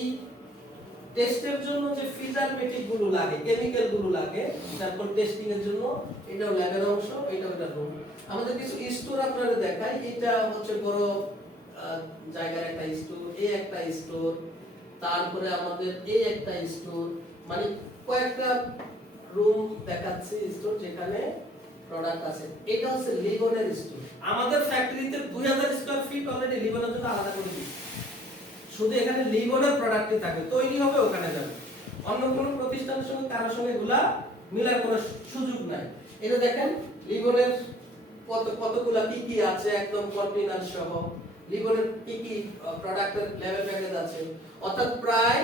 টেস্টের জন্য যে প্রিজারভেটিভ গুলো লাগে, কেমিক্যাল গুলো লাগে স্যাম্পল টেস্টিং এর জন্য, এটাও ল্যাবের অংশ, এটা ওটা রুম। আমাদের কিছু স্টোর আপনারা দেখাই, এটা হচ্ছে বড় জায়গার একটা স্টোর, এই একটা স্টোর, তারপরে আমাদের এই একটা স্টোর, মানে কয়েকটা রুম দেখাচ্ছি স্টোর, যেখানে প্রোডাক্ট আছে। এটা হচ্ছে লিবনের স্টোর। আমাদের ফ্যাক্টরিতে 2000 স্কয়ার ফিট অলরেডি লিবনের জন্য আলাদা করে দিয়েছি। শুধু এখানে লিবনের প্রোডাক্টই থাকবে, তৈরি হবে ওখানে যাবে। অন্য কোনো প্রতিষ্ঠানের সঙ্গে কারোর সঙ্গে এগুলা মিলার কোনো সুযোগ নাই। এটা দেখেন লিবনের কতগুলা কি কি আছে, একদম কন্টেইনার সহ লিবনের কি কি প্রোডাক্টের লেভেল প্যাকেজ আছে। অর্থাৎ প্রায়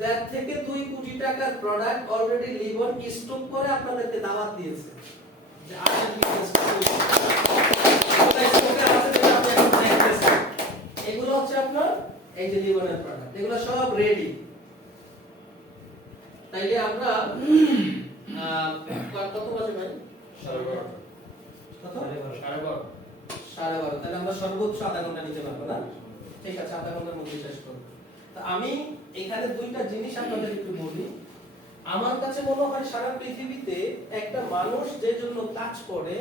1.5 থেকে 2 কোটি টাকার প্রোডাক্ট অলরেডি লিবন স্টক করে আপনাদেরকে দাওয়াত দিয়েছে যে আসেন বিজনেস করুন। এগুলো হচ্ছে আপনার এই যে লিবনের প্রোডাক্ট, এগুলো সব রেডি। তাইলে আমরা কত বাজে ভাই? 12:30 কত? 12:30 12:30। তাহলে আমরা সর্বোচ্চ আধা ঘন্টা নিতে পারবো না? ঠিক আছে, আধা ঘন্টার মধ্যে শেষ করব। তো আমি এখানে দুইটা জিনিস আপনাদের একটু বলি। আমার কাছে মনে হয় সারা পৃথিবীতে একটা মানুষ যে জন্য কাজ করে,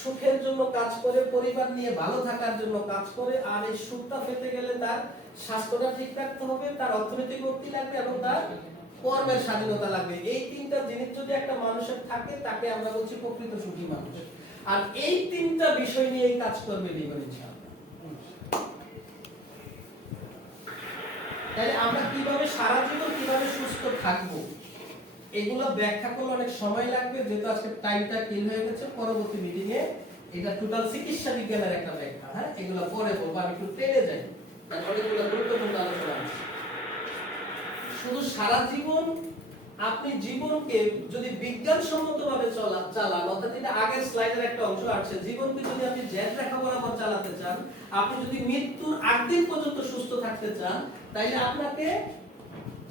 সুখের জন্য কাজ করে, পরিবার নিয়ে ভালো থাকার জন্য কাজ করে, আর এই সুখটা পেতে গেলে তার স্বাস্থ্যটা ঠিক রাখতে হবে, তার অর্থনৈতিক মুক্তি লাগবে এবং তার কর্মের স্বাধীনতা লাগবে। এই তিনটা জিনিস যদি একটা মানুষের থাকে, তাকে আমরা বলছি প্রকৃত সুখী মানুষ। আর এই তিনটা বিষয় নিয়ে কাজ করবে লিবন ইনশাআল্লাহ। তাহলে আমরা কিভাবে সারা জীবন কিভাবে সুস্থ থাকবো, এগুলো ব্যাখ্যা করলে অনেক সময় লাগবে, যেহেতু আজকে টাইমটা কিল হয়ে গেছে। পরবর্তী মিটিং এ এটা টোটাল চিকিৎসা বিজ্ঞানের একটা ব্যাখ্যা, হ্যাঁ, এগুলো পরে বলবো। আমি একটু টেনে যাই, কারণ অনেকগুলো গুরুত্বপূর্ণ আলোচনা আছে। শুধু সারা জীবন আপনি জীবনকে যদি বিজ্ঞানসম্মতভাবে চালান, অর্থাৎ এটা আগের স্লাইডের একটা অংশ আছে, জীবনকে যদি আপনি জ্যাট রেখা বরাবর চালাতে চান, আপনি যদি মৃত্যুর আগ দিন পর্যন্ত সুস্থ থাকতে চান, তাইলে আপনাকে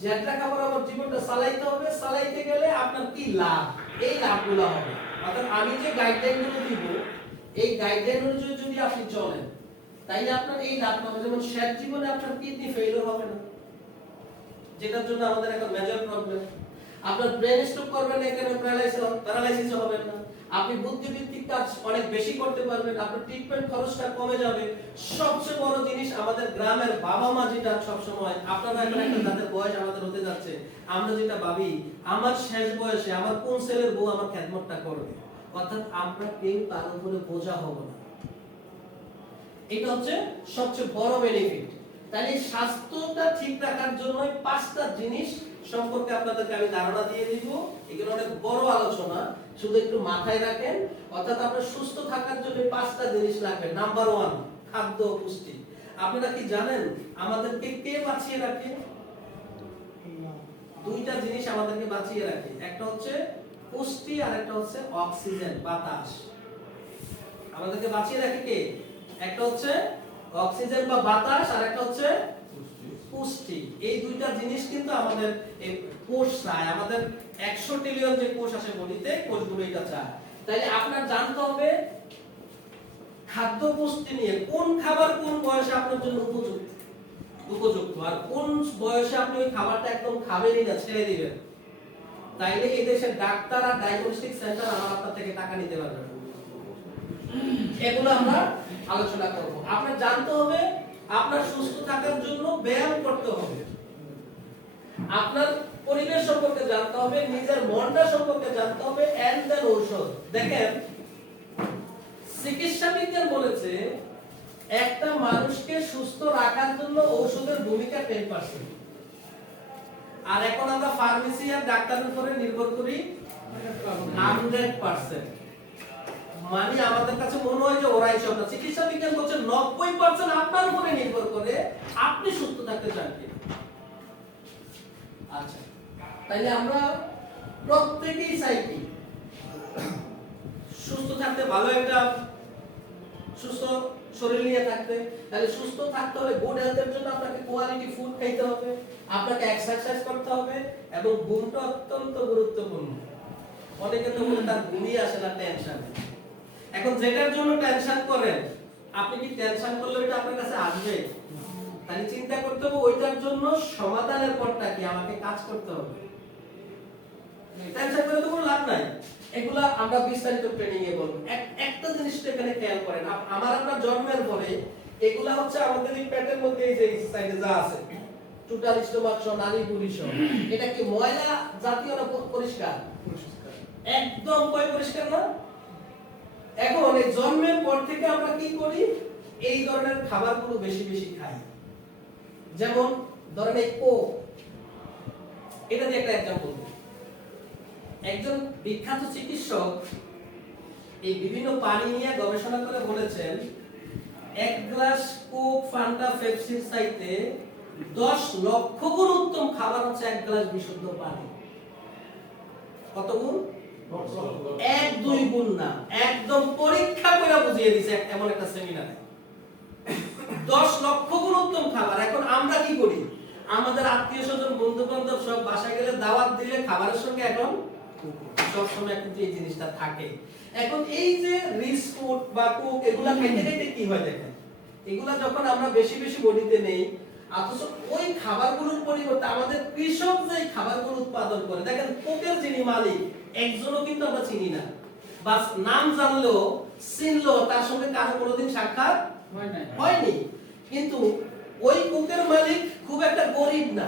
জ্যাট রেখা বরাবর জীবনটা চালাইতে হবে। চালাইতে গেলে আপনার কি লাভ, এই লাভগুলো হবে। অর্থাৎ আমি যে গাইডলাইনগুলো দিব, এই গাইডলাইন অনুযায়ী যদি আপনি চলেন, তাইলে আপনার এই লাভ হবে। যেমন শেষ জীবনে আপনার কিডনি ফেলিওর হবে না, যেটার জন্য আমাদের একটা মেজর প্রবলেম। আপনার ব্রেন স্ট্রোক করবেন না, কেন প্যারালাইসিস হবে না। আপনি বুদ্ধিবৃত্তিক কাজ অনেক বেশি করতে পারবেন, আপনার ট্রিটমেন্ট খরচটা কমে যাবে। সবচেয়ে বড় জিনিস, আমাদের গ্রামের বাবা মা যেটা সব সময়, আপনারা এখন একটা যাদের বয়স আমাদের হতে যাচ্ছে, আমরা যেটা ভাবি আমার শেষ বয়সে আমার কোন ছেলের বউ আমার খেদমতটা করবে, অর্থাৎ আমরা কেউ তার উপরে বোঝা হব না। এটা হচ্ছে সবচেয়ে বড় বেনিফিট। তাহলে স্বাস্থ্যটা ঠিক রাখার জন্য 5টা জিনিস সম্পর্কে আপনাদেরকে আমি ধারণা দিয়ে দিব। এগুলো অনেক বড় আলোচনা, শুধু একটু মাথায় রাখেন। অর্থাৎ আপনার সুস্থ থাকার জন্য 5টা জিনিস লাগবে। নাম্বার 1, খাদ্য ও পুষ্টি। আপনারা কি জানেন আমাদেরকে কে বাঁচিয়ে রাখে? দুইটা জিনিস আমাদেরকে বাঁচিয়ে রাখে, একটা হচ্ছে পুষ্টি আর একটা হচ্ছে অক্সিজেন, বাতাস। আমাদেরকে বাঁচিয়ে রাখে কে? একটা হচ্ছে অক্সিজেন বা বাতাস, আর একটা হচ্ছে পুষ্টি। এই দুইটা জিনিস কিন্তু আমাদের এই কোষ চায়, আমাদের 100 ট্রিলিয়ন যে কোষ আছে বডিতে, কোষগুলো এটা চায়। তাইলে আপনার জানতে হবে খাদ্য পুষ্টি নিয়ে, কোন খাবার কোন বয়সে আপনার জন্য উপযুক্ত, আর কোন বয়সে আপনি ওই খাবারটা একদম খাবেনই না, ছেড়ে দিবেন। তাইলে এই দেশের ডাক্তার আর ডায়াগনস্টিক সেন্টার আমার আপনার থেকে টাকা নিতে পারবে না। এগুলো আমরা আলোচনা করব। আপনার জানতে হবে আপনার সুস্থ থাকার জন্য ব্যায়াম করতে হবে, আপনার পরিবেশ সম্পর্কে জানতে হবে, নিজের মনটা সম্পর্কে জানতে হবে, এন্ড দেন ঔষধ। দেখেন চিকিৎসা বিজ্ঞান বলেছে একটা মানুষকে সুস্থ রাখার জন্য ঔষধের ভূমিকা 10%, আর এখন আমরা ফার্মেসি আর ডাক্তারের উপরে নির্ভর করি 100%। মানে আমাদের কাছে মনে হয় যে ওরাই সব না। চিকিৎসা বিজ্ঞান বলছে 90% আপনার উপরে নির্ভর করে আপনি সুস্থ থাকতে চান কি। আচ্ছা, তাইলে আমরা প্রত্যেকেই চাই কি সুস্থ থাকতে, ভালো একটা সুস্থ শরীর নিয়ে থাকতে। তাহলে সুস্থ থাকতে হলে গুড হেলথের জন্য আপনাকে কোয়ালিটি ফুড খাইতে হবে, আপনাকে এক্সারসাইজ করতে হবে, এবং ঘুমটা অত্যন্ত গুরুত্বপূর্ণ। অনেকে তো বলে তার ঘুমই আসে না, টেনশন। এখন যেটার জন্য টেনশন করেন, আপনি কি টেনশন করলে ওইটা আপনার কাছে আসবে? তাহলে চিন্তা করতে হবে ওইটার জন্য সমাধানের পথটা কি, আমাকে কাজ করতে হবে। টেনশন করে তো কোনো লাভ নাই। এগুলা আমরা বিস্তারিত ট্রেনিং এ বলবো। একটা জিনিস এখানে খেয়াল করেন, আমার আপনার জন্মের পরে এগুলা হচ্ছে আমাদের এই পেটের মধ্যে এই যে সাইডে যা আছে, টোটাল স্টোমাক সহ নালী পুরি সহ, এটা কি ময়লা জাতীয় না পরিষ্কার? একদম পরিষ্কার না? এখন এই জন্মের পর থেকে আমরা কি করি, এই ধরনের খাবারগুলো বেশি বেশি খাই। যেমন ধরেন এই কোক, এটা দিয়ে একটা एग्जांपल দিই। একজন বিখ্যাত চিকিৎসক এই বিভিন্ন পানি নিয়ে গবেষণা করে বলেছেন এক গ্লাস কোক, ফান্টা, পেপসির চাইতে 10 লক্ষ গুণ উত্তম খাবার হচ্ছে এক গ্লাস বিশুদ্ধ পানি। কত গুণ? 1-2 গুণ না, একদম পরীক্ষা করে বুঝিয়ে দিয়েছে এমন একটা সেমিনারে। 10 লক্ষ গুণ উত্তম খাবার। এখন আমরা কি করি, আমাদের আত্মীয়-স্বজন, বন্ধু-বান্ধব সব বাসায় গেলে দাওয়াত দিলে খাবারের সঙ্গে এখন সব সময় কিন্তু এই জিনিসটা থাকে। এখন এই যে রিচ ফুড বা কোক এগুলা খাইতে খাইতে কি হয় দেখেন, এগুলা যখন আমরা বেশি বেশি বডিতে নেই, অথচ ওই খাবারগুলোর পরিবর্তে আমাদের কৃষক যে খাবারগুলো উৎপাদন করে, দেখেন কোকের যিনি মালিক একজনও কিন্তু আমরা চিনি না, বাস নাম জানলেও চিনলো, তার সঙ্গে কারো কোনোদিন সাক্ষাৎ হয়নি। কিন্তু ওই কোকের মালিক খুব একটা গরিব না,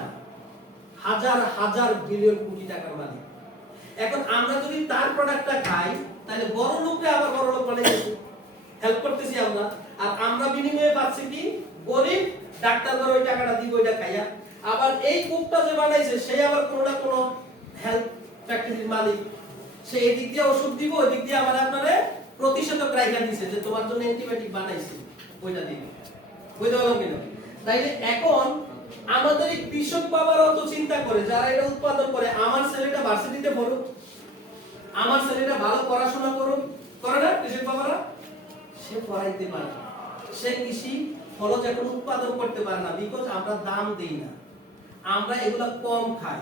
হাজার হাজার বিলিয়ন কোটি টাকার মালিক। এখন আমরা যদি তার প্রোডাক্টটা খাই, তাহলে বড় লোককে আবার বড় লোক বানাইতেছি, হেল্প করতেছি আমরা, আর আমরা বিনিময়ে পাচ্ছি কি, গরিব ডাক্তার ধরে ওই টাকাটা দিব ওইটা খাইয়া। আবার এই কোকটা যে বানাইছে সে আবার কোনো না কোনো হেলথ ফ্যাক্টরির মালিক, সে এদিক দিয়ে ওষুধ দিব, ওই দিক দিয়ে আমার আপনারে প্রতিষেধক রাইখা দিছে যে তোমার জন্য অ্যান্টিবায়োটিক বানাইছে, ওইটা দিবে। বুঝতে পারলাম কিনা? তাইলে এখন আমাদের এই কৃষক বাবারাও তো চিন্তা করে, যারা এটা উৎপাদন করে, আমার ছেলেটা ভার্সিটিতে পড়ুক, আমার ছেলেটা ভালো পড়াশোনা করুক, করে না কৃষক বাবারা? সে পড়াইতে পারে, সে কৃষি ফলজ এখন উৎপাদন করতে পারে না, বিকজ আমরা দাম দেই না, আমরা এগুলা কম খাই।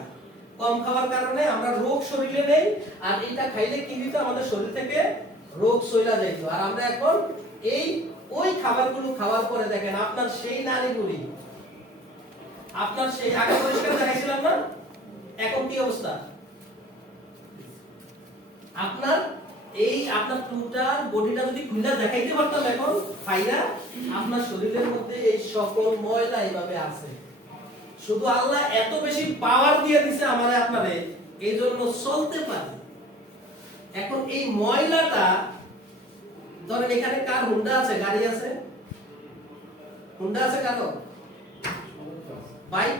কম খাওয়ার কারণে আমরা রোগ শরীরে নেই, আর এটা খাইলে কি হইতো, আমাদের শরীর থেকে রোগ চইলা যাইতো। আর আমরা এখন এই ওই খাবারগুলো খাওয়ার পরে দেখেন আপনার সেই নারীগুলি, আপনার সেই আগে পরিষ্কার দেখাইছিলাম না, এখন কি অবস্থা? আপনার এই আপনার টোটাল বডিটা যদি খুলে দেখাইতে পারতাম এখন ফাইরা, আপনার শরীরের মধ্যে এই সকল ময়লা এইভাবে আছে। শুধু আল্লাহ এত বেশি পাওয়ার দিয়ে দিছে আমারে আপনারে, এই জন্য চলতে পারে। এখন এই ময়লাটা ধরেন এখানে কার হুন্ডা আছে, গাড়ি আছে, হুন্ডা আছে কারো, বাইক,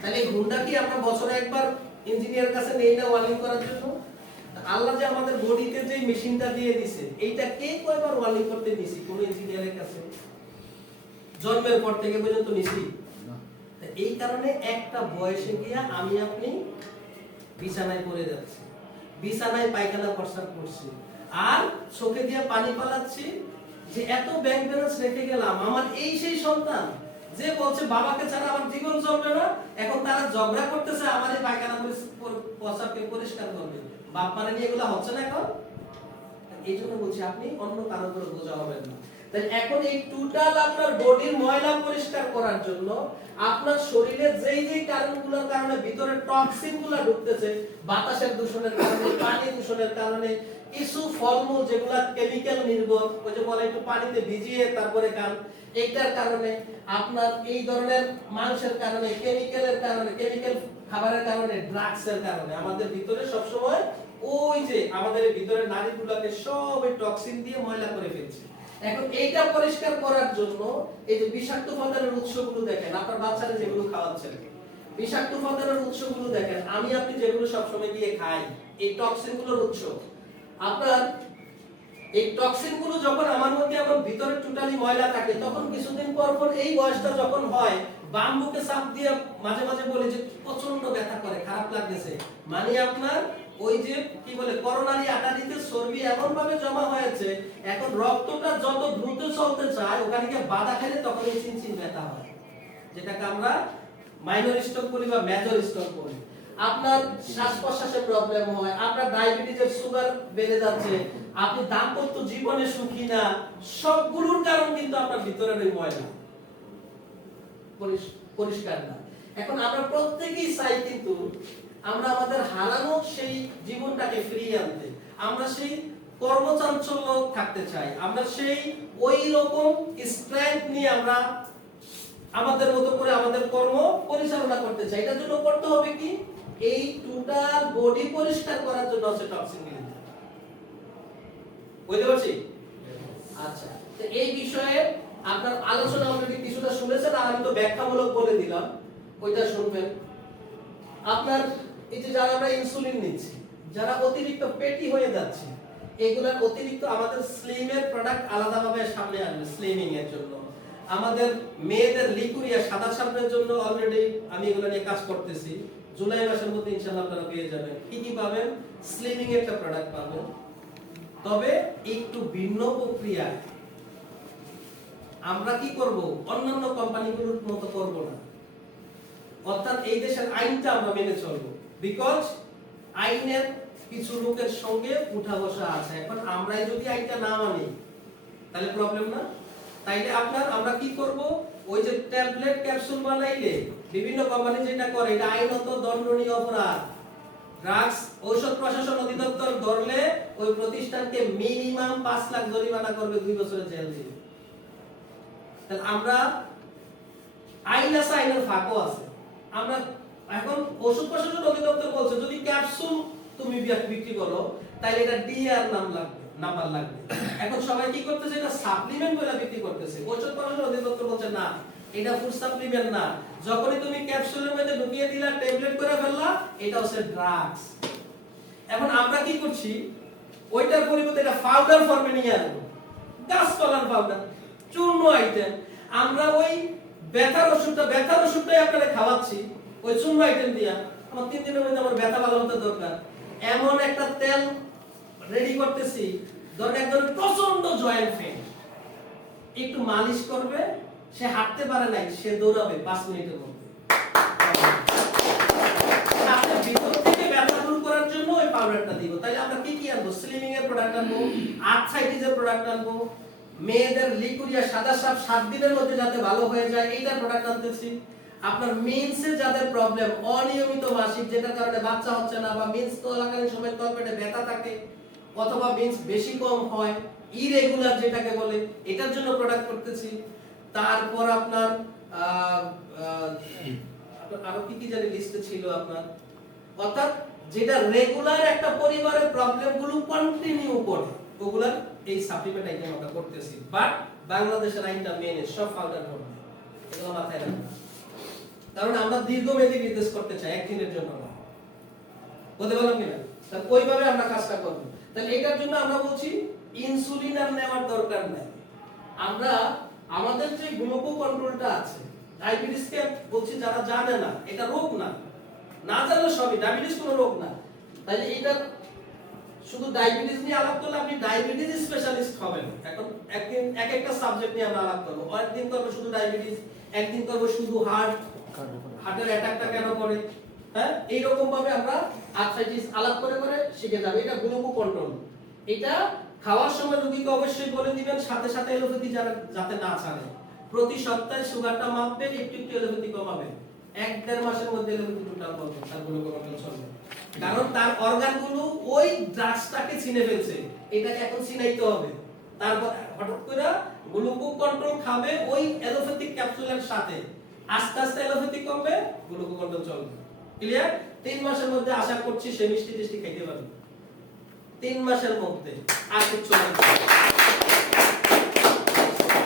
তাহলে হুন্ডা কি আমরা বছরে একবার ইঞ্জিনিয়ার কাছে নেই না ওয়ালিং করার জন্য? আল্লাহ যে আমাদের বডিতে যে মেশিনটা দিয়ে দিছে, এইটা কে কয়বার ওয়ালিং করতে দিছি কোন ইঞ্জিনিয়ারের কাছে? জন্মের পর থেকে পর্যন্ত নিছি। এই কারণে একটা বয়সে গিয়া আমি আপনি বিছানায় পড়ে যাচ্ছি, বিছানায় পায়খানা প্রস্রাব করছি, আর চোখে দিয়ে পানি পালাচ্ছি, যে এত ব্যাংক ব্যালেন্স রেখে গেলাম, আমার এই সেই সন্তান যে বলছে বাবাকে ছাড়া আমার জীবন চলবে না, এখন তারা ঝগড়া করতেছে আমার এই পায়খানা প্রস্রাবকে পরিষ্কার করবে। বাপ মানে নিয়ে এগুলো হচ্ছে না এখন। এই জন্য বলছি আপনি অন্য কারো উপরে বোঝা হবেন না। তাহলে এখন এই টোটাল আপনার বডির ময়লা পরিষ্কার করার জন্য আপনার শরীরে যেই যেই কারণগুলোর কারণে ভিতরে টক্সিনগুলো ঢুকতেছে, বাতাসের দূষণের কারণে, পানি দূষণের কারণে, কিছু ফলমূল যেগুলা কেমিক্যাল নির্ভর, ওই যে বলে একটু পানিতে ভিজিয়ে তারপরে খান, এইটার কারণে, আপনার এই ধরনের মাংসের কারণে, কেমিক্যালের কারণে, কেমিক্যাল খাবারের কারণে, ড্রাগসের কারণে আমাদের ভিতরে সব সময় ওই যে আমাদের ভিতরে নারীগুলোকে সব এই টক্সিন দিয়ে ময়লা করে ফেলছে। এখন এইটা পরিষ্কার করার জন্য এই যে বিষাক্ত উপাদানের উৎসগুলো দেখেন, আপনার বাচ্চারা যেগুলো খাওয়াচ্ছেন, বিষাক্ত উপাদানের উৎসগুলো দেখেন, আমি আপনি যেগুলো সব সময় দিয়ে খাই, এই টক্সিনগুলোর উৎস। আপনার এই টক্সিনগুলো যখন আমার মধ্যে আমার ভিতরে টোটালি ময়লা থাকে, তখন কিছুদিন পর পর এই বয়সটা যখন হয়, বাম বুকে চাপ দিয়ে মাঝে মাঝে বলে যে প্রচন্ড ব্যথা করে, খারাপ লাগতেছে, মানে আপনার ওই যে কি বলে করোনারি আর্টারিতে চর্বি এমন ভাবে জমা হয়েছে, এখন রক্তটা যত দ্রুত চলতে চায় ওখানে গিয়ে বাধা খেলে তখন এই চিনচিন ব্যথা হয়, যেটাকে আমরা মাইনর স্ট্রোক বলি বা মেজর স্ট্রোক বলি। আপনার শ্বাস প্রশ্বাসের প্রবলেম হয়, আপনার ডায়াবেটিসের সুগার বেড়ে যাচ্ছে, আপনি দাম্পত্য জীবনে সুখী না, সবগুলোর কারণ কিন্তু আপনার ভিতরের ওই ময়লা পরিষ্কার না। এখন আমরা প্রত্যেকেই চাই কিন্তু আমরা আমাদের হারানো সেই জীবনটাকে ফিরিয়ে আনতে, আমরা সেই কর্মচাঞ্চল্য থাকতে চাই, আমরা সেই ওই রকম স্ট্রেংথ নিয়ে আমরা আমাদের মতো করে আমাদের কর্ম পরিচালনা করতে চাই। এটার জন্য করতে হবে কি, এই টোটাল বডি পরিষ্কার করার জন্য হচ্ছে টক্সিন রিলিজ। বুঝতে পারছি? আচ্ছা, তো এই বিষয়ে আপনার আলোচনা অলরেডি কিছুটা শুনেছেন, আর আমি তো ব্যাখ্যামূলক বলে দিলাম, ওইটা শুনবেন। আপনার এই যে যারা আমরা ইনসুলিন নিচ্ছি, যারা অতিরিক্ত পেটি হয়ে যাচ্ছে, এগুলার অতিরিক্ত আমাদের স্লিমের প্রোডাক্ট আলাদাভাবে সামনে আসবে স্লিমিং এর জন্য। আমাদের মেয়েদের লিকুরিয়া সাদা সাপের জন্য অলরেডি আমি এগুলো নিয়ে কাজ করতেছি। জুলাই মাসের মধ্যে ইনশাআল্লাহ আপনারা পেয়ে যাবেন। কি কি পাবেন? স্লিমিং এর একটা প্রোডাক্ট পাবেন, তবে একটু ভিন্ন প্রক্রিয়া। আমরা কি করব? অন্যান্য কোম্পানিগুলোর মতো করব না, অর্থাৎ এই দেশের আইনটা আমরা মেনে চলবো। বিকজ আইনের কিছু লোকের সঙ্গে উঠা বসা আছে। এখন আমরাই যদি আইনটা না মানি তাহলে প্রবলেম না? তাইলে আমরা কি করব? ওই যে ট্যাবলেট ক্যাপসুল বানাইলে বিভিন্ন কোম্পানি যেটা করে, এটা আইনত দণ্ডনীয় অপরাধ। ড্রাগস ঔষধ প্রশাসন অধিদপ্তর ধরলে ওই প্রতিষ্ঠানকে মিনিমাম 5 লাখ জরিমানা করবে, 2 বছরের জেল দিবে। তাহলে আমরা আইন আছে, আইনের ফাঁকও আছে। আমরা এখন ওষুধ প্রশাসন অধিদপ্তর বলছে যদি ক্যাপসুল তুমি বিক্রি করো তাহলে এটা ডিআর নাম্বার লাগবে। এখন সবাই কি করতেছে? এটা সাপ্লিমেন্ট বলে বিক্রি করতেছে। ওষুধ প্রশাসন অধিদপ্তর বলছে না, এটা ফুড সাপ্লিমেন্ট না। যখনই তুমি ক্যাপসুলের মধ্যে ঢুকিয়ে দিলা, ট্যাবলেট করে ফেললা, এটা হচ্ছে ড্রাগস। এখন আমরা কি করছি? ওইটার পরিবর্তে এটা পাউডার ফর্মে নিয়ে আসবো, গাছপালার পাউডার, চূর্ণ আইটেম। আমরা ওই ব্যথার ওষুধটাই আপনারা খাওয়াচ্ছি ওই চূর্ণ আইটেম দিয়া। আমার 3 দিনের মধ্যে আমার ব্যথা ভালো হতে দরকার, এমন একটা তেল রেডি করতেছি। ধরেন একজন প্রচন্ড জয়েন্ট পেইন, একটু মালিশ করবে, সে হাঁটতে পারে নাই, সে দৌড়াবে 5 মিনিটের মধ্যে। আপনার ভিতর থেকে ব্যথা দূর করার জন্য ওই পাউডারটা দিব। তাইলে আমরা কি কি আনবো? স্লিমিং এর প্রোডাক্ট আনবো, আর্থ্রাইটিসের প্রোডাক্ট আনবো, মেয়েদের লিকুরিয়া সাদা সাপ 7 দিনের মধ্যে যাতে ভালো হয়ে যায় এইটার প্রোডাক্ট আনতেছি। আপনার মেন্সে যাদের প্রবলেম, অনিয়মিত মাসিক যেটার কারণে বাচ্চা হচ্ছে না, বা মেন্স চলাকালীন সময় তলপেটে ব্যথা থাকে, অথবা মেন্স বেশি কম হয়, ইরেগুলার যেটাকে বলে, এটার জন্য প্রোডাক্ট করতেছি। তারপর আপনার আরো কি কি জানি লিস্টে ছিল আপনার, অর্থাৎ যেটা রেগুলার একটা পরিবারের প্রবলেমগুলো কন্টিনিউ করে, ওগুলা এই সাপ্লিমেন্ট আইটেম আমরা করতেছি। বাট বাংলাদেশের আইনটা মেনে সব পাউডার করবে, এগুলো মাথায় রাখবেন। কারণ আমরা দীর্ঘমেয়াদী বিজনেস করতে চাই, একদিনের জন্য না। বলতে পারলাম কিনা? তাহলে ওইভাবে আমরা কাজটা করব। তাহলে এটার জন্য আমরা বলছি ইনসুলিন আর নেওয়ার দরকার নাই। আমরা আমাদের যে গ্লুকো কন্ট্রোলটা আছে, ডায়াবেটিসকে বলছি যারা জানে না, এটা রোগ না, না জানলে সবই, ডায়াবেটিস কোনো রোগ না। তাহলে এটা শুধু ডায়াবেটিস নিয়ে আলাপ করলে আপনি ডায়াবেটিস স্পেশালিস্ট হবেন। এখন একদিন এক একটা সাবজেক্ট নিয়ে আমরা আলাপ করব। একদিন করব শুধু ডায়াবেটিস, একদিন করব শুধু হার্টের অ্যাটাকটা কেন করে, হ্যাঁ, এই রকম ভাবে আমরা আর্থ্রাইটিস আলাপ করে করে শিখে যাব। এটা গ্লুকো কন্ট্রোল। এটা খাওয়ার সময় রোগীকে অবশ্যই বলে দিবেন, সাথে সাথে এলোপ্যাথি যাতে না ছাড়ে। প্রতি সপ্তাহে সুগারটা মাপবেন, একটু একটু এলোপ্যাথি কমাবেন। 1-1.5 মাসের মধ্যে এলোপ্যাথি টোটাল বলবেন, তার গ্লুকো কন্ট্রোল চলবে। কারণ তার অর্গানগুলো ওই ড্রাগসটাকে চিনে ফেলছে, এটাকে এখন চিনাইতে হবে। তারপর হঠাৎ করে গ্লুকো কন্ট্রোল খাবে ওই এলোপ্যাথিক ক্যাপসুলের সাথে, আস্তে আস্তে এলোপ্যাথি কমবে, গ্লুকো কন্ট্রোল চলবে। ক্লিয়ার? 3 মাসের মধ্যে আশা করছি সে মিষ্টি টিষ্টি খাইতে পারবে। 3 মাসের মধ্যে আর কিছু না।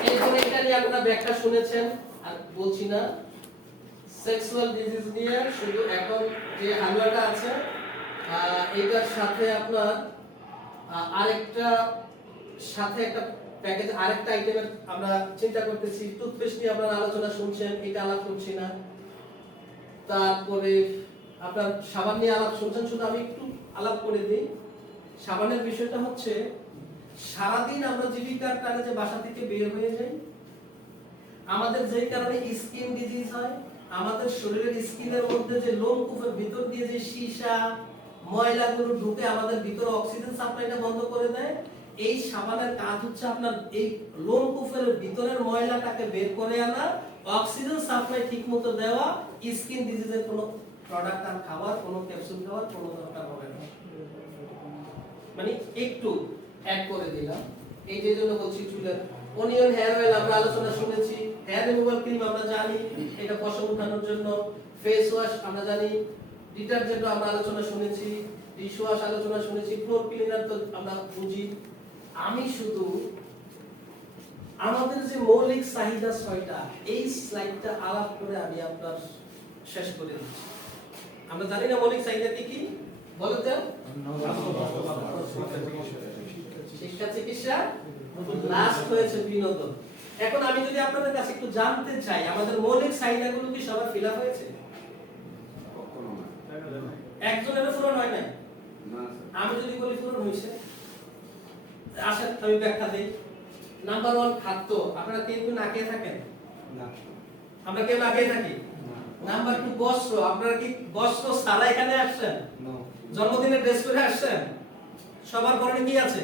এরপরে এটা নিয়ে আপনারা ব্যাখ্যা শুনেছেন, আর বলছি না। সেক্সুয়াল ডিজিজ নিয়ে শুধু এখন যে হালুয়াটা আছে, এটার সাথে আপনার আরেকটা সাথে একটা প্যাকেজ, আরেকটা আইটেমের আমরা চিন্তা করতেছি। টুথপেস্ট নিয়ে আপনারা আলোচনা শুনছেন, এটা আলাপ করছি না। তারপরে আপনার সাবান নিয়ে আলাপ শুনছেন, শুধু আমি একটু আলাপ করে দিই। সাবানের বিষয়টা হচ্ছে, সারাদিন আমরা জীবিকার টানে যে বাসা থেকে বের হয়ে যাই, আমাদের যেই কারণে স্কিন ডিজিজ হয়, আমাদের শরীরের স্কিনের মধ্যে যে লোমকূপের ভিতর দিয়ে যে সীসা ময়লাগুলো ঢুকে আমাদের ভিতরে অক্সিজেন সাপ্লাইটা বন্ধ করে দেয়। এই সাবানের কাজ হচ্ছে আপনার এই লোমকূপের ভিতরের ময়লাটাকে বের করে আনা, অক্সিজেন সাপ্লাই ঠিকমতো দেওয়া। স্কিন ডিজিজের কোনো প্রোডাক্ট আর খাওয়ার, কোনো ক্যাপসুল খাওয়ার কোনো দরকার হবে না। মানে একটু অ্যাড করে দিলাম। এই যে জন্য বলছি চুলের অনিয়ন হেয়ার অয়েল আমরা আলোচনা শুনেছি, হেয়ার রিমুভাল ক্রিম আমরা জানি এটা পশম উঠানোর জন্য, ফেস ওয়াশ আমরা জানি ডিটারজেন্ট আমরা আলোচনা শুনেছি, ডিশওয়াশ আলোচনা শুনেছি, ফ্লোর ক্লিনার তো আমরা বুঝি। আমি শুধু আমাদের যে মৌলিক চাহিদা 6টা এই স্লাইডটা আলাপ করে আমি আপনার শেষ করে দিচ্ছি। আমরা জানি না মৌলিক চাহিদা কি কি বলেন তো? শিক্ষা, চিকিৎসা, লাস্ট হয়েছে বিনোদন। এখন আমি যদি আপনাদের কাছে একটু জানতে চাই আমাদের মৌলিক চাহিদাগুলো কি সবার ফিল আপ হয়েছে? একজনের পূরণ হয় নাই? আমি যদি বলি পূরণ হয়েছে, আসেন আমি ব্যাখ্যা দেই। নাম্বার 1 খাদ্য। আপনারা কেউ না খেয়ে থাকেন? না। আমরা কেউ না খেয়ে থাকি? নাম্বার 2 বস্ত্র। আপনারা কি বস্ত্র ছাড়া এখানে আসছেন? না। জন্মদিনে ড্রেস পরে আসছেন? সবার পরনে কি আছে?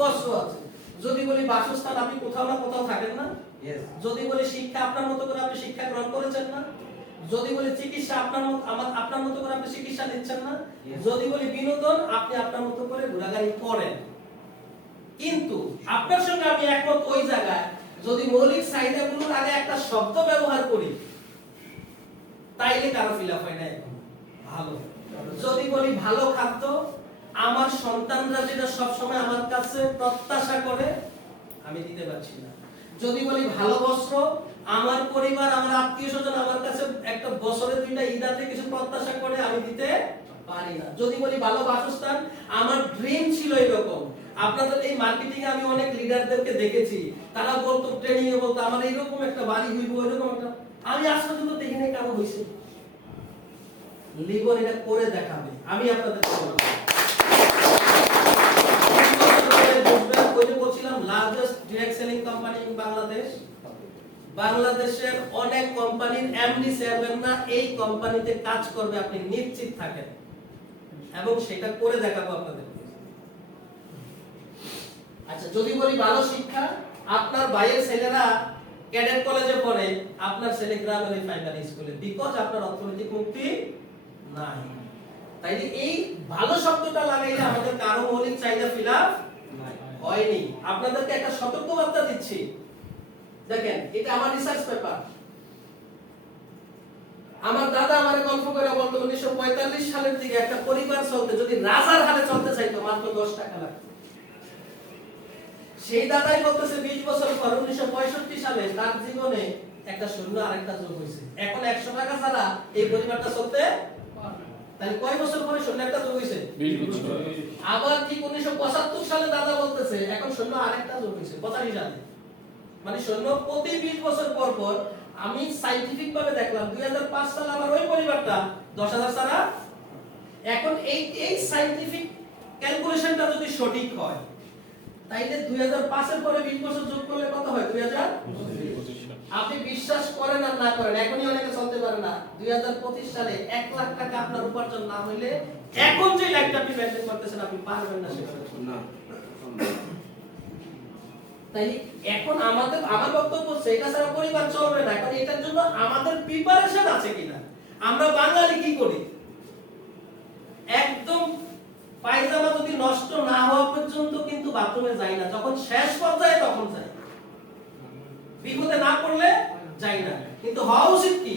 বস্ত্র আছে। যদি বলি বাসস্থান, আপনি কোথাও না কোথাও থাকেন না? यस। যদি বলি শিক্ষা, আপনার মতো করে আপনি শিক্ষা গ্রহণ করেছেন না? যদি বলি চিকিৎসা, আপনার মতো করে আপনি চিকিৎসা নিচ্ছেন না? যদি বলি বিনোদন, আপনি আপনার মতো করে ঘোরাঘুরি করেন। কিন্তু আপনার সঙ্গে আমি একমত ওই জায়গায় যদি মৌলিক চাহিদাগুলোর আগে একটা শব্দ ব্যবহার করি তাইলে কারো ফিল আপ হয় না এখন ভালো। যদি বলি ভালো খাদ্য, আমার সন্তানরা যেটা সব সময় আমার কাছে প্রত্যাশা করে আমি দিতে পারছি না। যদি বলি ভালো বস্ত্র, আমার পরিবার, আমার আত্মীয়স্বজন আমার কাছে একটা বছরে 2টা ঈদাতে কিছু প্রত্যাশা করে আমি দিতে পারি না। যদি বলি ভালো বাসস্থান, আমার ড্রিম ছিল এরকম। আপনাদের এই মার্কেটিং এ আমি অনেক লিডারদেরকে দেখেছি, তারা বলতো ট্রেনিং এ বলতো আমার এইরকম একটা বাড়ি হইব, এরকম একটা, আমি আজ পর্যন্ত দেখি নাই কারো হইছে। লিবন এটা করে দেখাবে, আমি আপনাদেরকে বলবো। ওই যে বলছিলাম largest direct selling company in Bangladesh, বাংলাদেশের অনেক কোম্পানির এমডি চেয়ারম্যানরা এই কোম্পানিতে কাজ করবে, আপনি নিশ্চিত থাকেন, এবং সেটা করে দেখাবো আপনাদের। আচ্ছা, যদি বলি ভালো শিক্ষা, আপনার ভাইয়ের ছেলেরা ক্যাডেট কলেজে পড়ে, আপনার ছেলে গ্রামের প্রাইমারি স্কুলে, বিকজ আপনার অর্থনৈতিক মুক্তি নাই। তাই এই ভালো শব্দটা লাগাইলে আমাদের কারো মৌলিক চাহিদা ফিল আপ হয়নি। আপনাদেরকে একটা সতর্কবার্তা দিচ্ছি, দেখেন এটা আমার রিসার্চ পেপার। আমার দাদা আমারে গল্প করে বলতো 1945 সালের দিকে একটা পরিবার চলতে যদি রাজার হালে চলতে চাইতো মাত্র 10 টাকা লাগতো। সেই দাদাই বলতেছে 20 বছর পর 1965 সালে তার জীবনে একটা শূন্য আরেকটা যোগ হয়েছে। এখন 100 টাকা ছাড়া এই পরিবারটা চলতে পারে। তাহলে কয় বছর পরে শূন্য একটা যোগ হয়েছে? 20 বছর। আবার ঠিক 1975 সালে দাদা বলতেছে এখন শূন্য আরেকটা যোগ হয়েছে 85 সালে। মানে শূন্য প্রতি 20 বছর পর পর। আমি সায়েন্টিফিক ভাবে দেখলাম 2005 সালে আমার ওই পরিবারটা 10,000 ছাড়া। এখন এই সায়েন্টিফিক ক্যালকুলেশনটা যদি সঠিক হয় তাইলে 2005 এর পরে 20 বছর যোগ করলে কত হয়? 2025। আপনি বিশ্বাস করেন আর না করেন, এখনই অনেকে চলতে পারে না। 2025 সালে 1 লাখ টাকা আপনার উপার্জন না হইলে এখন যে লাইফটা আপনি মেইনটেইন করতেছেন আপনি পারবেন না সেটা না। তাই এখন আমার বক্তব্য সেটা ছাড়া পরিবার চলবে না। এখন এটার জন্য আমাদের প্রিপারেশন আছে কিনা? আমরা বাঙালি কি করি, একদম পায়জামা যদি নষ্ট না হওয়া পর্যন্ত কিন্তু বাথরুমে যাই না, যখন শেষ পর্যায়ে তখন যাই, বিপদে না পড়লে যাই না। কিন্তু হওয়া উচিত কি,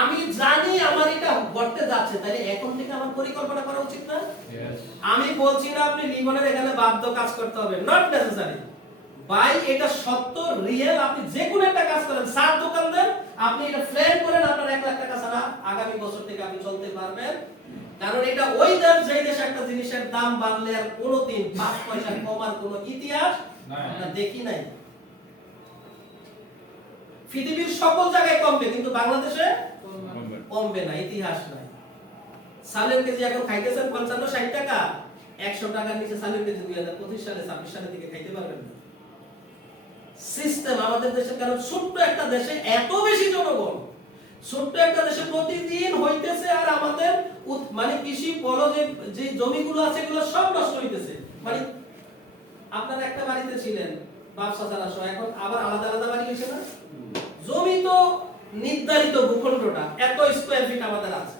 আমি জানি আমার এটা ঘটতে যাচ্ছে, তাহলে এখন থেকে আমার পরিকল্পনা করা উচিত না? আমি বলছি না আপনি লিবনের এখানে বাধ্য কাজ করতে হবে, নট নেসেসারি ভাই, এটা সত্য রিয়েল। আপনি যে কোনো একটা কাজ করেন, সার দোকান দেন, আপনি এটা প্ল্যান করেন আপনার 1 লাখ টাকা ছাড়া আগামী বছর থেকে আপনি চলতে পারবেন। কারণ এটা ওই দেশ যেই দেশে একটা জিনিসের দাম বাড়লে আর কোনোদিন 5 পয়সা কমার কোনো ইতিহাস আমরা দেখি নাই। পৃথিবীর সকল জায়গায় কমবে কিন্তু বাংলাদেশে কমবে না, ইতিহাস নাই। সালের কেজি এখন খাইতেছেন 55-60 টাকা, 100 টাকার নিচে সালের কেজি 2025 সালে 26 সালের দিকে খাইতে পারবেন না। সিস্টেম আমাদের দেশে, কারণ ছোট্ট একটা দেশে এত বেশি জনগণ, ছোট্ট একটা দেশে প্রতিদিন হইতেছে, আর আমাদের মানে কৃষি বড় যে জমিগুলো আছে এগুলো সব নষ্ট হইতেছে। মানে আপনারা একটা বাড়িতে ছিলেন ব্যবসা চালাসহ, এখন আবার আলাদা আলাদা বাড়ি হইছে না? জমি তো নির্ধারিত ভূখণ্ডটা এত স্কয়ার ফিট আমাদের আছে,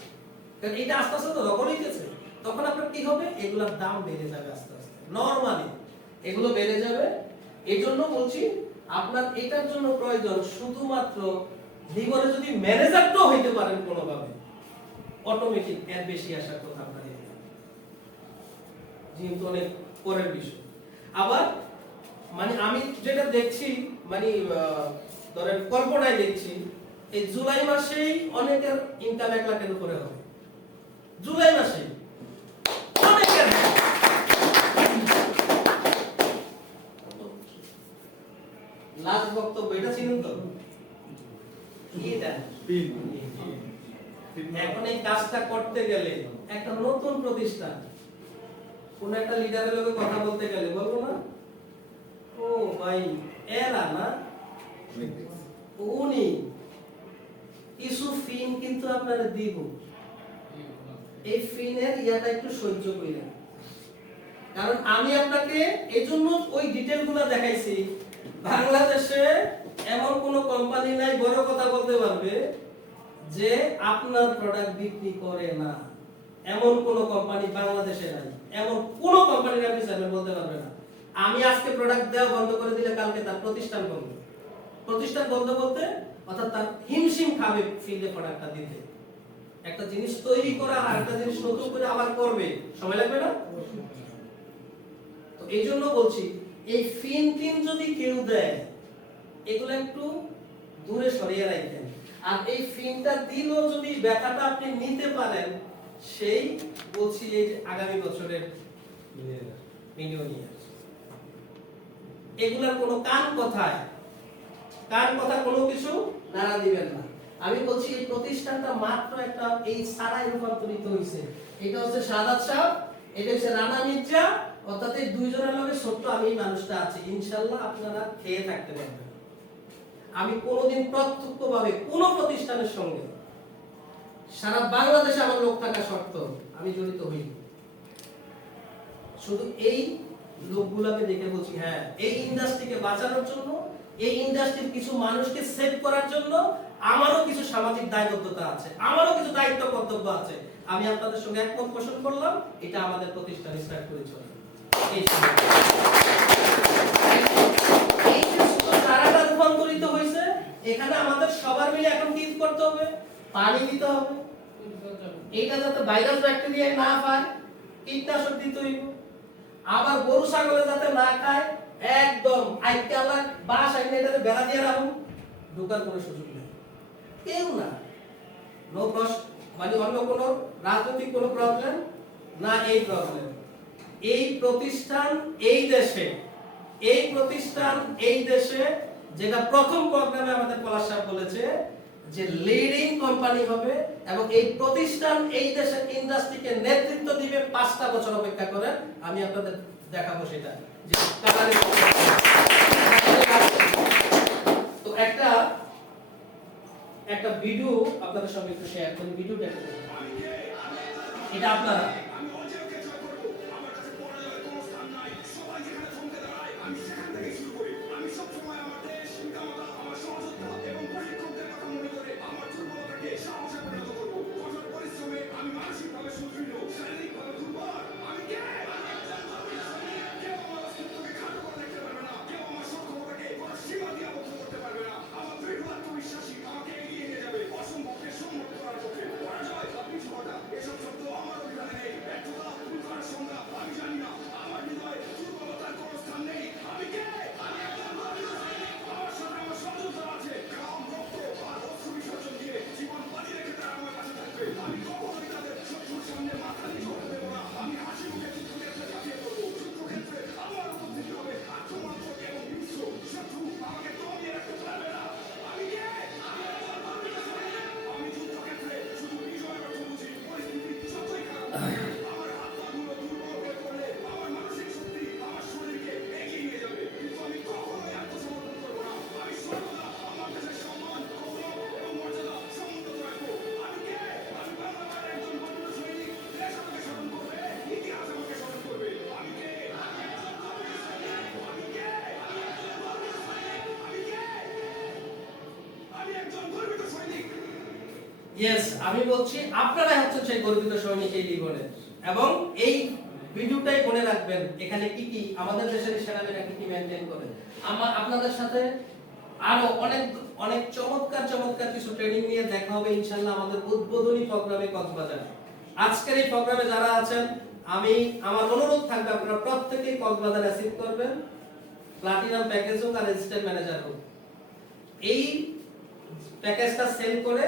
কারণ এটা আস্তে আস্তে তো দখল হইতেছে। তখন আপনার কি হবে, এগুলোর দাম বেড়ে যাবে আস্তে আস্তে, নরমালি এগুলো বেড়ে যাবে। এজন্য বলছি আপনার এটার জন্য প্রয়োজন শুধুমাত্র জীবনে যদি ম্যানেজারটাও হইতে পারেন কোনোভাবে, অটোমেটিক এর বেশি আসার কথা আপনার যেহেতু অনেক পরের বিষয়। আবার মানে আমি যেটা দেখছি মানে ধরেন কল্পনায় দেখছি এই জুলাই মাসেই অনেকের ইনকাম 1 লাখের উপরে হবে। জুলাই মাসে অনেকের লাস্ট বক্তব্য এটা চিনুন তো কি এটা এখন এই কাজটা করতে গেলে একটা নতুন প্রতিষ্ঠান কোন একটা লিডারের লগে কথা বলতে গেলে বলবো না ও ভাই এরা না উনি কিছু ফিন কিন্তু আপনারা দিব এই ফিনের ইয়াটা একটু সহ্য কইরা কারণ আমি আপনাকে এজন্য ওই ডিটেইলগুলো দেখাইছি বাংলাদেশে এমন কোন কোম্পানি নাই বড় কথা বলতে পারবে যে আপনার প্রোডাক্ট বিক্রি করে না এমন কোন কোম্পানি বাংলাদেশে নাই এমন কোন কোম্পানির আপনি সামনে বলতে পারবে না আমি আজকে প্রোডাক্ট দেওয়া বন্ধ করে দিলে কালকে তার প্রতিষ্ঠান বন্ধ বলতে অর্থাৎ তার হিমশিম খাবে ফিল্ডে প্রোডাক্টটা দিতে একটা জিনিস তৈরি করা আর একটা জিনিস নতুন করে আবার করবে সময় লাগবে না তো এই জন্য বলছি এই ফিন যদি কেউ দেয় এগুলো একটু দূরে সরিয়ে রাখবেন আর এই ফিনটা দিলেও যদি ব্যথাটা আপনি নিতে পারেন সেই বলছি এই আগামী বছরের মিলিয়নিয়ার এগুলার কোনো কান কথা কোনো কিছু নাড়া দিবেন না আমি বলছি এই প্রতিষ্ঠানটা মাত্র একটা এই সারাই রূপান্তরিত হইছে এটা হচ্ছে সাদাত সাহেব এটা হচ্ছে রানা মির্জা অর্থাৎ এই দুইজনের লগে ছোট্ট আমি মানুষটা আছি ইনশাআল্লাহ আপনারা খেয়ে থাকতে পারবেন আমি কোনোদিন প্রত্যক্ষভাবে কোনো প্রতিষ্ঠানের সঙ্গে সারা বাংলাদেশে আমার লোক থাকা শর্ত আমি জড়িত হই শুধু এই লোকগুলোকে দেখে বলছি হ্যাঁ এই ইন্ডাস্ট্রিকে বাঁচানোর জন্য এই ইন্ডাস্ট্রির কিছু মানুষকে সেভ করার জন্য আমারও কিছু সামাজিক দায়বদ্ধতা আছে আমারও কিছু দায়িত্ব কর্তব্য আছে আমি আপনাদের সঙ্গে একমত পোষণ করলাম এটা আমাদের প্রতিষ্ঠান স্টার্ট করে চলে এই যে সারাটা রূপান্তরিত হয়েছে এখানে আমাদের সবার মিলে এখন কি করতে হবে পানি দিতে হবে এইটা যাতে ভাইরাস ব্যাকটেরিয়া না পায় কীটনাশক দিতে হইব আবার গরু ছাগলে যাতে না খায় একদম আইকালা বাস আইনে এটাতে বেড়া দিয়ে রাখুন ঢোকার কোনো সুযোগ নেই কেউ না নো প্রশ্ন মানে অন্য কোনো রাজনৈতিক কোনো প্রবলেম না এই প্রবলেম এই প্রতিষ্ঠান এই দেশে যেটা প্রথম প্রোগ্রামে আমাদের পলাশ সাহেব বলেছে যে লিডিং কোম্পানি হবে এবং এই প্রতিষ্ঠান এই দেশের ইন্ডাস্ট্রিকে নেতৃত্ব দিবে 5টা বছর অপেক্ষা করেন আমি আপনাদের দেখাবো সেটা যে কালারে তো একটা ভিডিও আপনাদের সঙ্গে একটু শেয়ার করি ভিডিওটা এটা আপনারা ইয়েস আমি বলছি আপনারা হচ্ছেন সেই গর্বিত সৈনিক এই জীবনের এবং এই ভিডিওটাই মনে রাখবেন এখানে কি কি আমাদের দেশের সেনাবাহিনী কি মেইনটেইন করে আপনাদের সাথে আরো অনেক অনেক চমৎকার চমৎকার কিছু ট্রেনিং নিয়ে দেখা হবে ইনশাআল্লাহ আমাদের উদ্বোধনী প্রোগ্রামে কক্সবাজারে। আজকের এই প্রোগ্রামে যারা আছেন, আমার অনুরোধ থাকবে আপনারা প্রত্যেকেই কক্সবাজার অ্যাচিভ করবেন, প্লাটিনাম প্যাকেজ হোক আর রেজিস্টার ম্যানেজার হোক। এই প্যাকেজটা সেল করে